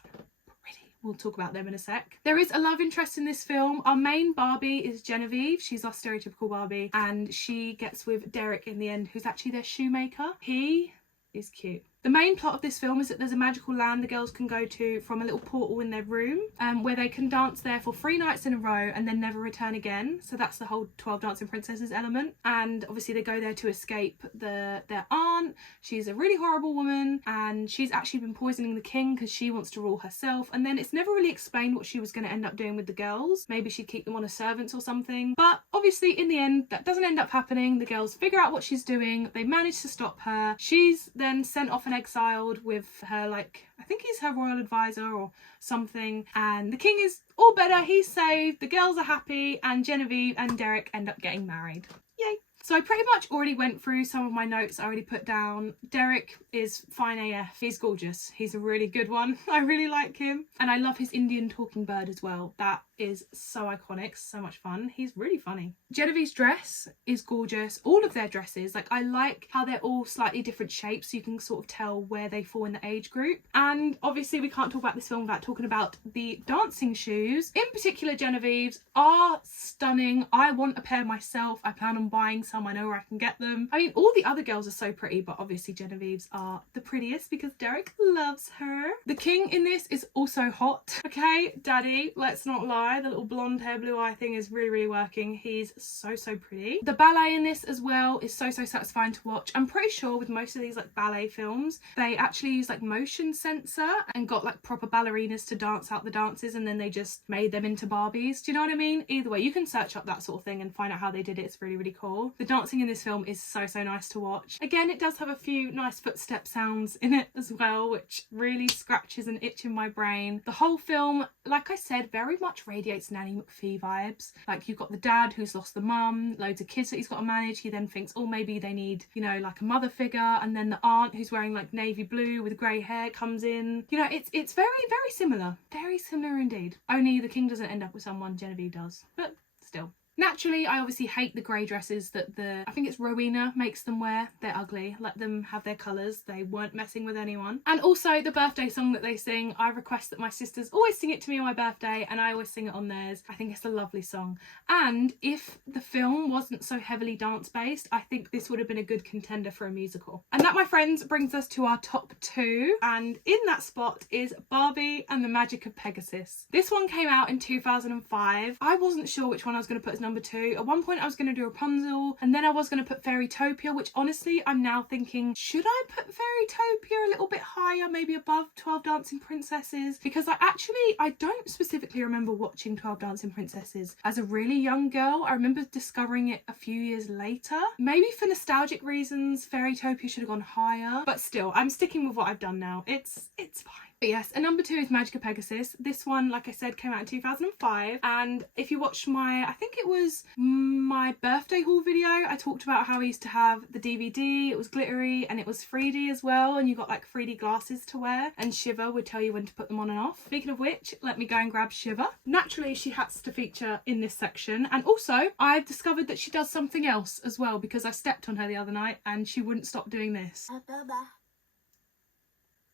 pretty. We'll talk about them in a sec. There is a love interest in this film. Our main Barbie is Genevieve. She's our stereotypical Barbie, and she gets with Derek in the end, who's actually their shoemaker. He is cute. The main plot of this film is that there's a magical land the girls can go to from a little portal in their room, where they can dance there for 3 nights in a row and then never return again. So that's the whole 12 Dancing Princesses element. And obviously they go there to escape their aunt. She's a really horrible woman, and she's actually been poisoning the king because she wants to rule herself. And then it's never really explained what she was going to end up doing with the girls. Maybe she'd keep them on as servants or something. But obviously in the end that doesn't end up happening. The girls figure out what she's doing. They manage to stop her. She's then sent off and exiled with her, like, I think he's her royal advisor or something, and the king is all better, he's saved, the girls are happy, and Genevieve and Derek end up getting married. Yay. So I pretty much already went through some of my notes I already put down. Derek is fine AF. He's gorgeous. He's a really good one. I really like him. And I love his Indian talking bird as well. That is so iconic, so much fun. He's really funny. Genevieve's dress is gorgeous. All of their dresses, like, I like how they're all slightly different shapes so you can sort of tell where they fall in the age group. And obviously we can't talk about this film without talking about the dancing shoes. In particular, Genevieve's are stunning. I want a pair myself. I plan on buying some. I know where I can get them. I mean, all the other girls are so pretty, but obviously Genevieve's are the prettiest because Derek loves her. The king in this is also hot. Okay, daddy, let's not lie. The little blonde hair, blue eye thing is really, really working. He's so, so pretty. The ballet in this as well is so, so satisfying to watch. I'm pretty sure with most of these like ballet films, they actually use like motion sensor and got like proper ballerinas to dance out the dances, and then they just made them into Barbies. Do you know what I mean? Either way, you can search up that sort of thing and find out how they did it. It's really, really cool. The dancing in this film is so, so nice to watch. Again, it does have a few nice footstep sounds in it as well, which really scratches an itch in my brain. The whole film, like I said, very much radiates Nanny McPhee vibes. Like, you've got the dad who's lost the mum, loads of kids that he's got to manage. He then thinks, oh, maybe they need, you know, like a mother figure. And then the aunt who's wearing like navy blue with grey hair comes in. You know, it's very, very similar. Very similar indeed. Only the king doesn't end up with someone, Genevieve does. But still. Naturally, I obviously hate the grey dresses that I think it's Rowena makes them wear. They're ugly. Let them have their colours. They weren't messing with anyone. And also the birthday song that they sing, I request that my sisters always sing it to me on my birthday, and I always sing it on theirs. I think it's a lovely song. And if the film wasn't so heavily dance-based, I think this would have been a good contender for a musical. And that, my friends, brings us to our top 2. And in that spot is Barbie and the Magic of Pegasus. This one came out in 2005. I wasn't sure which one I was going to put as number 2. At one point I was going to do Rapunzel, and then I was going to put Fairytopia, which honestly I'm now thinking, should I put Fairytopia a little bit higher, maybe above 12 Dancing Princesses? Because I don't specifically remember watching 12 Dancing Princesses as a really young girl. I remember discovering it a few years later. Maybe for nostalgic reasons Fairytopia should have gone higher, but still I'm sticking with what I've done now. It's fine. But yes, and number 2 is Magic of Pegasus. This one, like I said, came out in 2005. And if you watch I think it was my birthday haul video, I talked about how I used to have the DVD. It was glittery and it was 3D as well. And you got like 3D glasses to wear. And Shiva would tell you when to put them on and off. Speaking of which, let me go and grab Shiva. Naturally, she has to feature in this section. And also, I've discovered that she does something else as well, because I stepped on her the other night and she wouldn't stop doing this. Are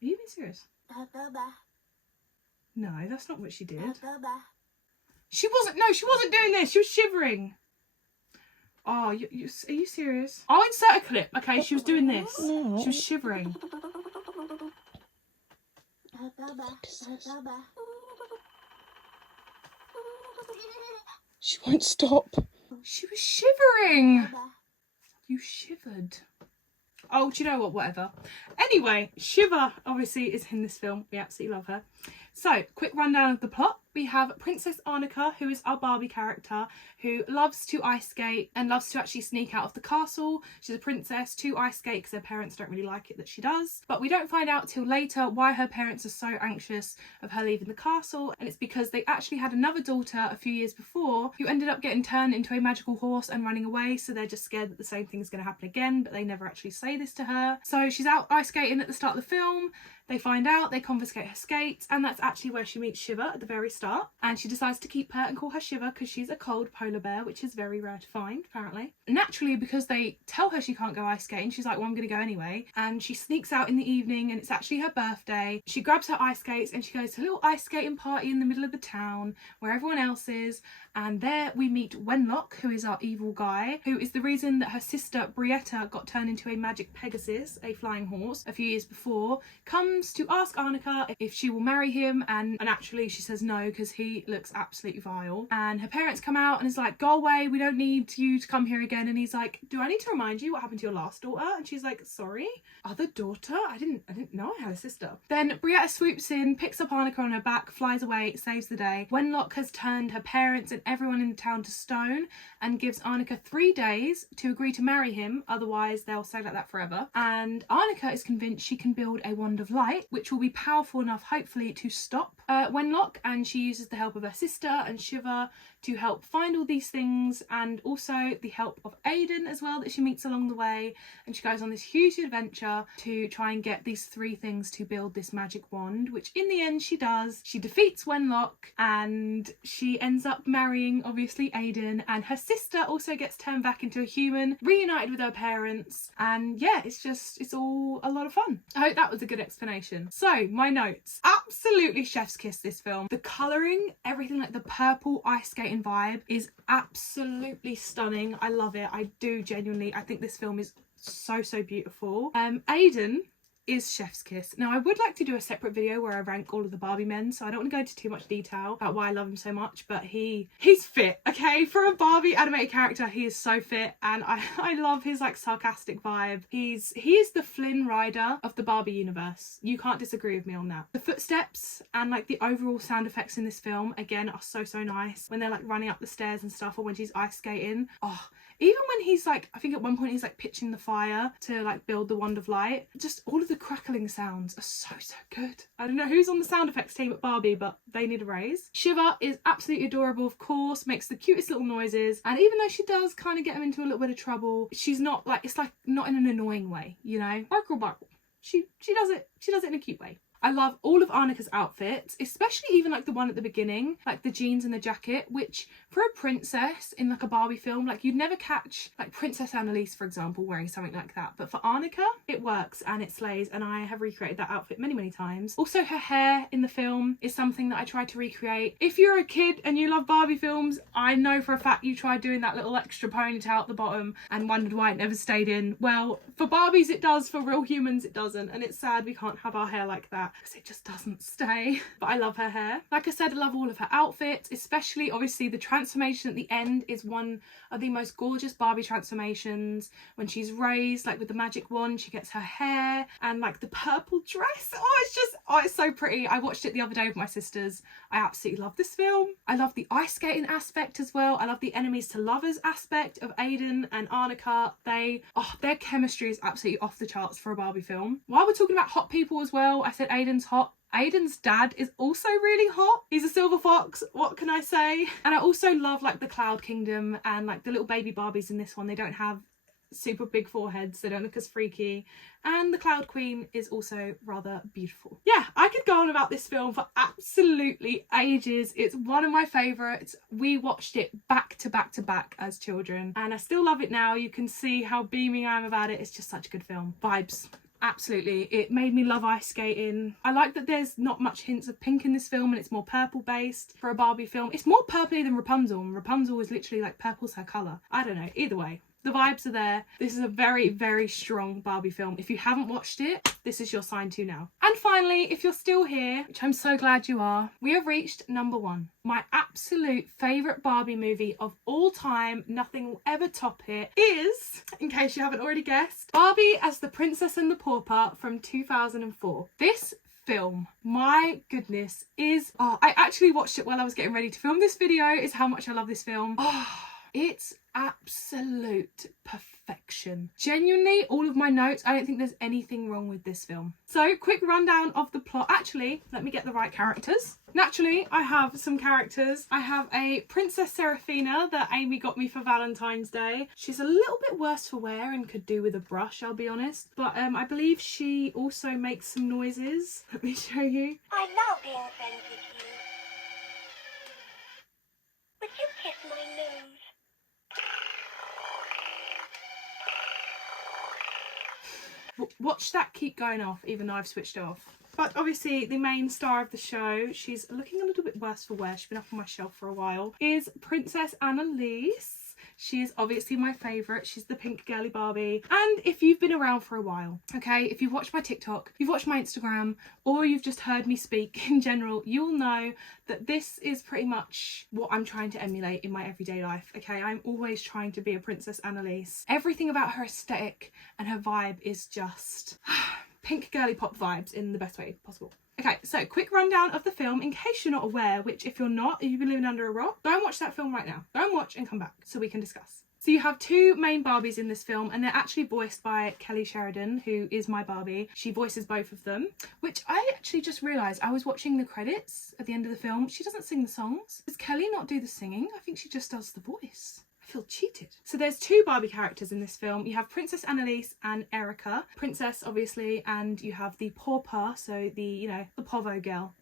you being serious? No, that's not what she did. She wasn't doing this. She was shivering. Oh, are you serious? I'll insert a clip. Okay, she was doing this. She was shivering. She won't stop. She was shivering. You shivered. Oh, do you know what? Whatever. Anyway, Shiva obviously is in this film. We absolutely love her. So, quick rundown of the plot. We have Princess Arnica, who is our Barbie character, who loves to ice skate and loves to actually sneak out of the castle. She's a princess to ice skate because her parents don't really like it that she does. But we don't find out till later why her parents are so anxious of her leaving the castle. And it's because they actually had another daughter a few years before who ended up getting turned into a magical horse and running away. So they're just scared that the same thing is going to happen again, but they never actually say this to her. So she's out ice skating at the start of the film. They find out, they confiscate her skates, and that's actually where she meets Shiva at the very start start, and she decides to keep her and call her Shiver because she's a cold polar bear, which is very rare to find, apparently. Naturally, because they tell her she can't go ice skating, she's like, well, I'm going to go anyway. And she sneaks out in the evening, and it's actually her birthday. She grabs her ice skates and she goes to a little ice skating party in the middle of the town where everyone else is. And there we meet Wenlock, who is our evil guy, who is the reason that her sister Brietta got turned into a magic Pegasus, a flying horse, a few years before, comes to ask Arnica if she will marry him, and actually she says no because he looks absolutely vile. And her parents come out and is like, go away, we don't need you to come here again. And he's like, do I need to remind you what happened to your last daughter? And she's like, sorry, other daughter? I didn't know I had a sister. Then Brietta swoops in, picks up Arnica on her back, flies away, saves the day. Wenlock has turned her parents and everyone in the town to stone and gives Arnica 3 days to agree to marry him, otherwise they'll stay like that forever. And Arnica is convinced she can build a wand of light which will be powerful enough hopefully to stop Wenlock, and she uses the help of her sister and Shiver to help find all these things, and also the help of Aiden as well that she meets along the way. And she goes on this huge adventure to try and get these 3 things to build this magic wand, which in the end she does. She defeats Wenlock and she ends up marrying obviously Aiden, and her sister also gets turned back into a human, reunited with her parents, and yeah, it's all a lot of fun. I hope that was a good explanation. So my notes: absolutely chef's kiss this film. The colouring, everything, like the purple ice skating vibe is absolutely stunning. I love it. I do genuinely. I think this film is so beautiful. Aiden is chef's kiss. Now I would like to do a separate video where I rank all of the Barbie men, so I don't want to go into too much detail about why I love him so much, but he's fit, okay? For a Barbie animated character, he is so fit, and I love his like sarcastic vibe. He is the Flynn Rider of the Barbie universe. You can't disagree with me on that. The footsteps and like the overall sound effects in this film again are so nice when they're like running up the stairs and stuff, or when she's ice skating. Oh, even when he's like, I think at one point he's like pitching the fire to like build the wand of light, just all of the crackling sounds are so good. I don't know who's on the sound effects team at Barbie, but they need a raise. Shiver is absolutely adorable, of course, makes the cutest little noises, and even though she does kind of get him into a little bit of trouble, she's not like, it's like not in an annoying way, you know? Barkle barkle. She does it in a cute way. I love all of Arnica's outfits, especially even like the one at the beginning, like the jeans and the jacket, which for a princess in like a Barbie film, like you'd never catch like Princess Annalise, for example, wearing something like that. But for Arnica, it works and it slays, and I have recreated that outfit many times. Also, her hair in the film is something that I tried to recreate. If you're a kid and you love Barbie films, I know for a fact you tried doing that little extra ponytail at the bottom and wondered why it never stayed in. Well, for Barbies it does, for real humans it doesn't, and it's sad we can't have our hair like that because it just doesn't stay. But I love her hair. Like I said, I love all of her outfits, especially obviously the transformation at the end is one of the most gorgeous Barbie transformations. When she's raised like with the magic wand, she gets her hair and like the purple dress. It's so pretty. I watched it the other day with my sisters. I absolutely love this film. I love the ice skating aspect as well. I love the enemies to lovers aspect of Aiden and Arnica. Their chemistry is absolutely off the charts for a Barbie film. While we're talking about hot people as well, I said Aiden's hot. Aiden's dad is also really hot. He's a silver fox, what can I say? And I also love like the Cloud Kingdom and like the little baby Barbies in this one. They don't have super big foreheads, they don't look as freaky, and the Cloud Queen is also rather beautiful. Yeah, I could go on about this film for absolutely ages. It's one of my favourites. We watched it back to back as children and I still love it now. You can see how beaming I am about it. It's just such a good film. Vibes. Absolutely. It made me love ice skating. I like that there's not much hints of pink in this film and it's more purple based for a Barbie film. It's more purpley than Rapunzel, and Rapunzel is literally like purple's her colour. I don't know, either way. The vibes are there. This is a very strong Barbie film. If you haven't watched it, this is your sign to now. And finally, if you're still here, which I'm so glad you are, we have reached number 1. My absolute favourite Barbie movie of all time, nothing will ever top it, is, in case you haven't already guessed, Barbie as the Princess and the Pauper from 2004. This film, my goodness, is... I actually watched it while I was getting ready to film this video, is how much I love this film. It's absolute perfection. Genuinely, all of my notes, I don't think there's anything wrong with this film. So, quick rundown of the plot. Actually, let me get the right characters. Naturally, I have some characters. I have a Princess Seraphina that Amy got me for Valentine's Day. She's a little bit worse for wear and could do with a brush, I'll be honest. But I believe she also makes some noises. Let me show you. I love being friends with you. my nose. Watch that keep going off even though I've switched off. But obviously the main star of the show, she's looking a little bit worse for wear, she's been up on my shelf for a while, is Princess Annalise. She is obviously my favourite. She's the pink girly Barbie. And if you've been around for a while, okay, if you've watched my TikTok, you've watched my Instagram, or you've just heard me speak in general, you'll know that this is pretty much what I'm trying to emulate in my everyday life, okay? I'm always trying to be a Princess Annalise. Everything about her aesthetic and her vibe is just pink girly pop vibes in the best way possible. Okay, so quick rundown of the film in case you're not aware, which if you're not, if you've been living under a rock, go and watch that film right now. Go and watch and come back so we can discuss. So you have two main Barbies in this film and they're actually voiced by Kelly Sheridan, who is my Barbie. She voices both of them, which I actually just realised I was watching the credits at the end of the film. She doesn't sing the songs. Does Kelly not do the singing? I think she just does the voice. I feel cheated. So there's two Barbie characters in this film. You have Princess Annalise and Erica. Princess, obviously, and you have the Pauper, so the, you know, the Povo girl.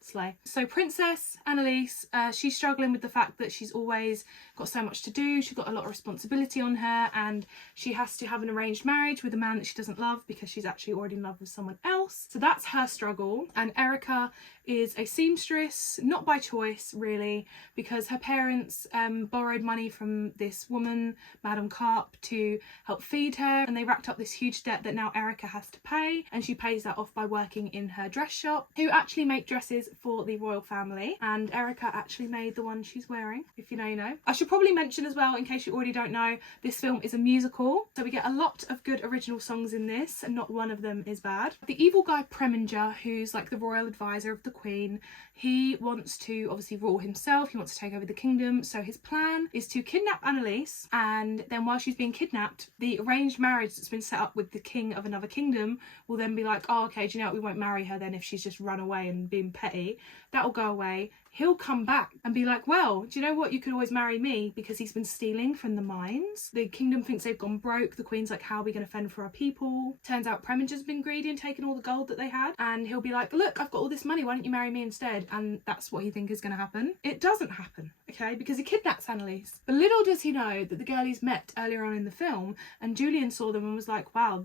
Slay. So Princess Annalise, she's struggling with the fact that she's always got so much to do. She's got a lot of responsibility on her and she has to have an arranged marriage with a man that she doesn't love because she's actually already in love with someone else. So that's her struggle. And Erica is a seamstress, not by choice really, because her parents borrowed money from this woman, Madame Carp, to help feed her, and they racked up this huge debt that now Erica has to pay, and she pays that off by working in her dress shop, who actually make dresses for the royal family, and Erica actually made the one she's wearing. If you know, you know. I should probably mention as well, in case you already don't know, this film is a musical, so we get a lot of good original songs in this, and not one of them is bad. The evil guy Preminger, who's like the royal advisor of the Queen, he wants to obviously rule himself, he wants to take over the kingdom, so his plan is to kidnap Annalise, and then while she's being kidnapped, the arranged marriage that's been set up with the king of another kingdom will then be like, oh okay, do you know what, we won't marry her then if she's just run away and been petty. That'll go away. He'll come back and be like, well, do you know what, you could always marry me, because he's been stealing from the mines. The kingdom thinks they've gone broke. The Queen's like, how are we going to fend for our people? Turns out Preminger's been greedy and taken all the gold that they had, and he'll be like, look, I've got all this money, why don't you marry me instead? And that's what he thinks is going to happen. It doesn't happen, okay, because he kidnaps Annalise. But little does he know that the girlies met earlier on in the film, and Julian saw them and was like, wow,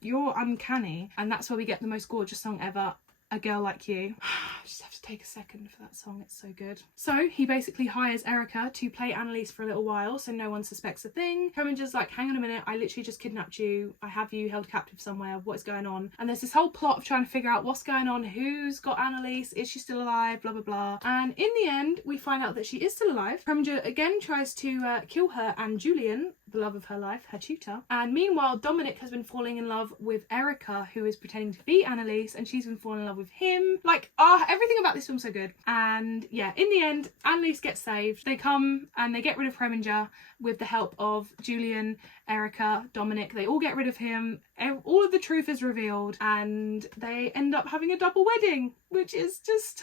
you're uncanny. And that's where we get the most gorgeous song ever, A Girl Like You. I just have to take a second for that song, it's so good. So he basically hires Erica to play Annalise for a little while so no one suspects a thing. Preminger's like, hang on a minute, I literally just kidnapped you, I have you held captive somewhere, what is going on? And there's this whole plot of trying to figure out what's going on, who's got Annalise, is she still alive, blah blah blah. And in the end we find out that she is still alive. Preminger again tries to kill her and Julian, the love of her life, her tutor. And meanwhile Dominic has been falling in love with Erica, who is pretending to be Annalise, and she's been falling in love with him. Like, everything about this film's so good. And yeah, in the end Annalise gets saved. They come and they get rid of Preminger with the help of Julian, Erica, Dominic. They all get rid of him. All of the truth is revealed and they end up having a double wedding, which is just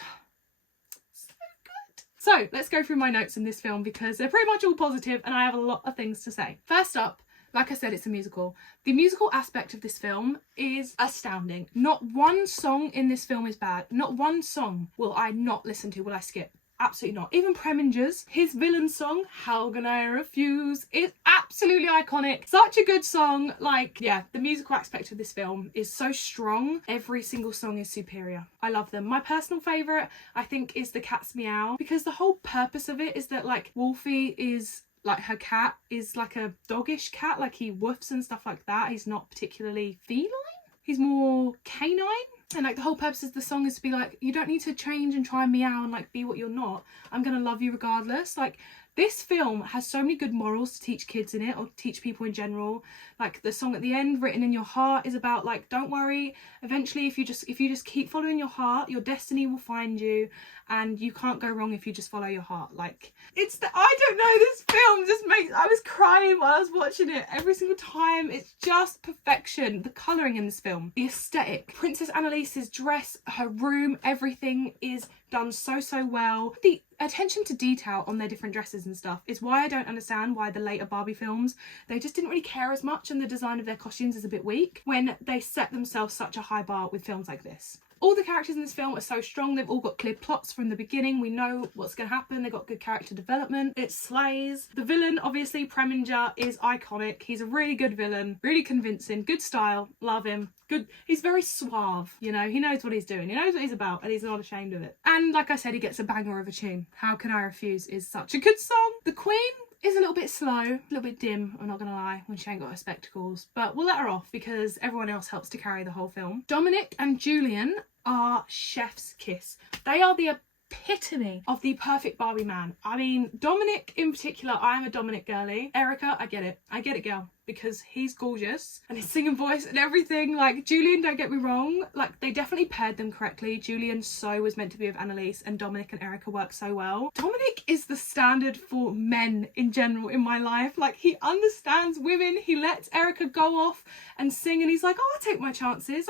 so good. So let's go through my notes in this film because they're pretty much all positive and I have a lot of things to say. First up, like I said, it's a musical. The musical aspect of this film is astounding. Not one song in this film is bad. Not one song will I not listen to, will I skip. Absolutely not. Even Preminger's, his villain song, How Can I Refuse, is absolutely iconic. Such a good song. Like, yeah, the musical aspect of this film is so strong. Every single song is superior. I love them. My personal favourite, I think, is The Cat's Meow, because the whole purpose of it is that, like, Wolfie is... like, her cat is like a doggish cat, like he woofs and stuff like that. He's not particularly feline. He's more canine. And like the whole purpose of the song is to be like, you don't need to change and try and meow and like be what you're not. I'm gonna love you regardless. Like, this film has so many good morals to teach kids in it, or teach people in general. Like the song at the end, Written in Your Heart, is about like, don't worry, eventually if you just keep following your heart, your destiny will find you, and you can't go wrong if you just follow your heart. Like, I don't know, this film just makes, I was crying while I was watching it every single time. It's just perfection. The colouring in this film, the aesthetic, Princess Annalise's dress, her room, everything is done so well. The attention to detail on their different dresses and stuff is why I don't understand why the later Barbie films, they just didn't really care as much, and the design of their costumes is a bit weak when they set themselves such a high bar with films like this. All the characters in this film are so strong. They've all got clear plots from the beginning. We know what's going to happen. They've got good character development. It slays. The villain, obviously, Preminger, is iconic. He's a really good villain, really convincing, good style. Love him. Good. He's very suave, you know. He knows what he's doing. He knows what he's about, and he's not ashamed of it. And like I said, he gets a banger of a tune. How Can I Refuse is such a good song. The Queen is a little bit slow, a little bit dim, I'm not gonna lie, when she ain't got her spectacles, but we'll let her off because everyone else helps to carry the whole film. Dominic and Julian are chef's kiss. They are the epitome of the perfect Barbie man. I mean, Dominic in particular, I am a Dominic girly. Erica, I get it, girl, because he's gorgeous and his singing voice and everything. Like, Julian, don't get me wrong, like, they definitely paired them correctly. Julian so was meant to be with Annalise, and Dominic and Erica work so well. Dominic is the standard for men in general in my life. Like, he understands women. He lets Erica go off and sing, and he's like, oh, I'll take my chances.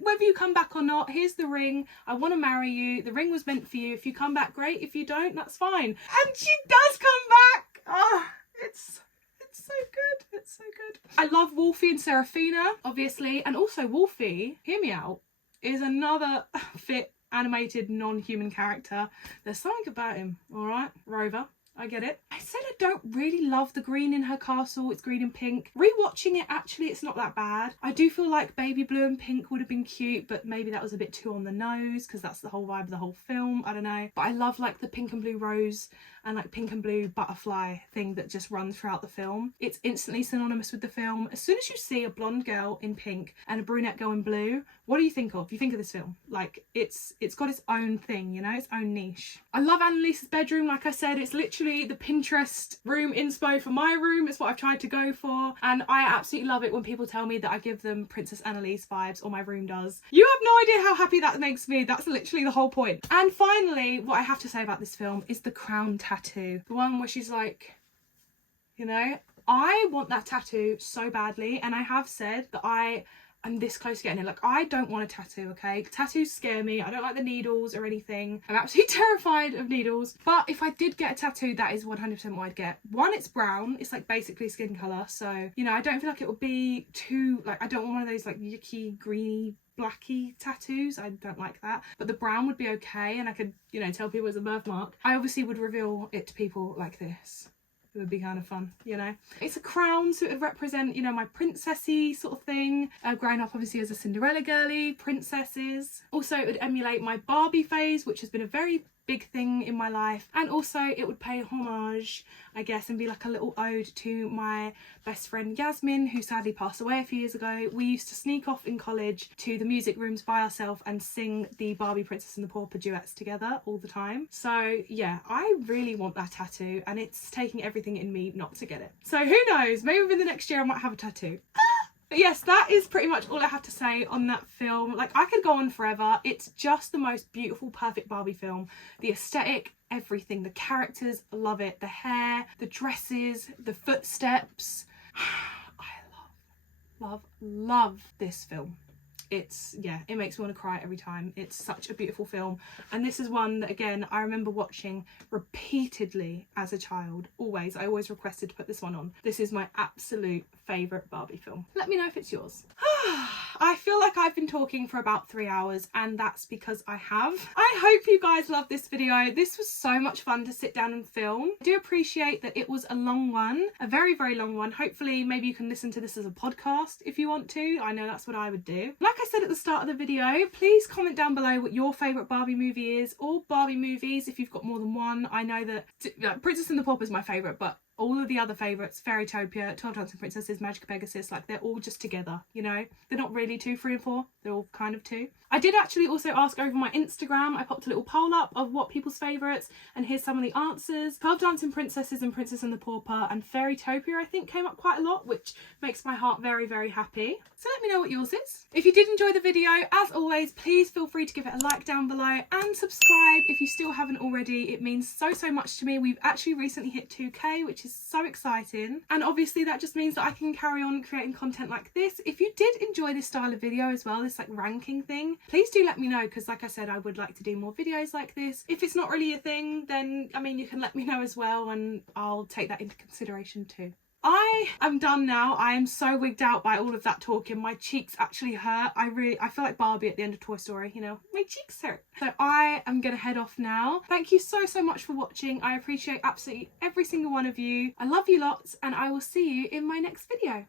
Whether you come back or not, here's the ring. I want to marry you. The ring was meant for you. If you come back, great. If you don't, that's fine. And she does come back. Ah, it's so good. It's so good. I love Wolfie and Serafina, obviously. And also Wolfie, hear me out, is another fit animated non-human character. There's something about him, all right? Rover. I get it. I said I don't really love the green in her castle. It's green and pink. Rewatching it, actually, it's not that bad. I do feel like baby blue and pink would have been cute, but maybe that was a bit too on the nose because that's the whole vibe of the whole film. I don't know. But I love like the pink and blue rose and like pink and blue butterfly thing that just runs throughout the film. It's instantly synonymous with the film. As soon as you see a blonde girl in pink and a brunette girl in blue, what do you think of? You think of this film. Like, it's got its own thing, you know, its own niche. I love Annalise's bedroom. Like I said, it's literally the Pinterest room inspo for my room. It's what I've tried to go for, and I absolutely love it when people tell me that I give them Princess Annalise vibes, or my room does. You have no idea how happy that makes me. That's literally the whole point. And finally, what I have to say about this film is the crown tattoo. The one where she's like, you know, I want that tattoo so badly, and I have said that I'm this close to getting it. Like, I don't want a tattoo, okay? Tattoos scare me. I don't like the needles or anything. I'm absolutely terrified of needles. But if I did get a tattoo, that is 100% what I'd get. One, it's brown. It's like basically skin colour. So, you know, I don't feel like it would be too, like, I don't want one of those like yucky, greeny, blacky tattoos. I don't like that. But the brown would be okay, and I could, you know, tell people it's a birthmark. I obviously would reveal it to people like this. It would be kind of fun, you know. It's a crown, so it would represent, you know, my princessy sort of thing. Growing up obviously as a Cinderella girly, princesses. Also, it would emulate my Barbie phase, which has been a very big thing in my life, and also it would pay homage, I guess, and be like a little ode to my best friend Yasmin, who sadly passed away a few years ago. We used to sneak off in college to the music rooms by ourselves and sing the Barbie Princess and the Pauper duets together all the time. So yeah, I really want that tattoo, and it's taking everything in me not to get it. So who knows, maybe within the next year I might have a tattoo. But yes, that is pretty much all I have to say on that film. Like, I could go on forever. It's just the most beautiful, perfect Barbie film. The aesthetic, everything. The characters, love it. The hair, the dresses, the footsteps. I love this film. It's, yeah, it makes me want to cry every time. It's such a beautiful film, and this is one that, again, I remember watching repeatedly as a child. I always requested to put this one on. This is my absolute favourite Barbie film. Let me know if it's yours. I feel like I've been talking for about 3 hours, and that's because I have. I hope you guys love this video. This was so much fun to sit down and film. I do appreciate that it was a long one, a very, very long one. Hopefully maybe you can listen to this as a podcast if you want to. I know that's what I would do. Like I said at the start of the video, please comment down below what your favourite Barbie movie is, or Barbie movies if you've got more than one. I know that Princess and the Pauper is my favourite, but all of the other favourites, Fairytopia, 12 Dancing Princesses, Magic Pegasus, like, they're all just together, you know? They're not really 2, 3 and 4. They're all kind of 2. I did actually also ask over my Instagram. I popped a little poll up of what people's favourites, and here's some of the answers. 12 Dancing Princesses and Princess and the Pauper and Fairytopia, I think, came up quite a lot, which makes my heart very, very happy. So let me know what yours is. If you did enjoy the video, as always, please feel free to give it a like down below and subscribe if you still haven't already. It means so, so much to me. We've actually recently hit 2K, which is so exciting, and obviously that just means that I can carry on creating content like this. If you did enjoy this style of video as well, this like ranking thing, please do let me know, because like I said, I would like to do more videos like this. If it's not really a thing, then I mean, you can let me know as well, and I'll take that into consideration too. I am done now. I am so wigged out by all of that talking. My cheeks actually hurt. I feel like Barbie at the end of Toy Story, you know, my cheeks hurt. So I am gonna head off now. Thank you so much for watching. I appreciate absolutely every single one of you. I love you lots, and I will see you in my next video.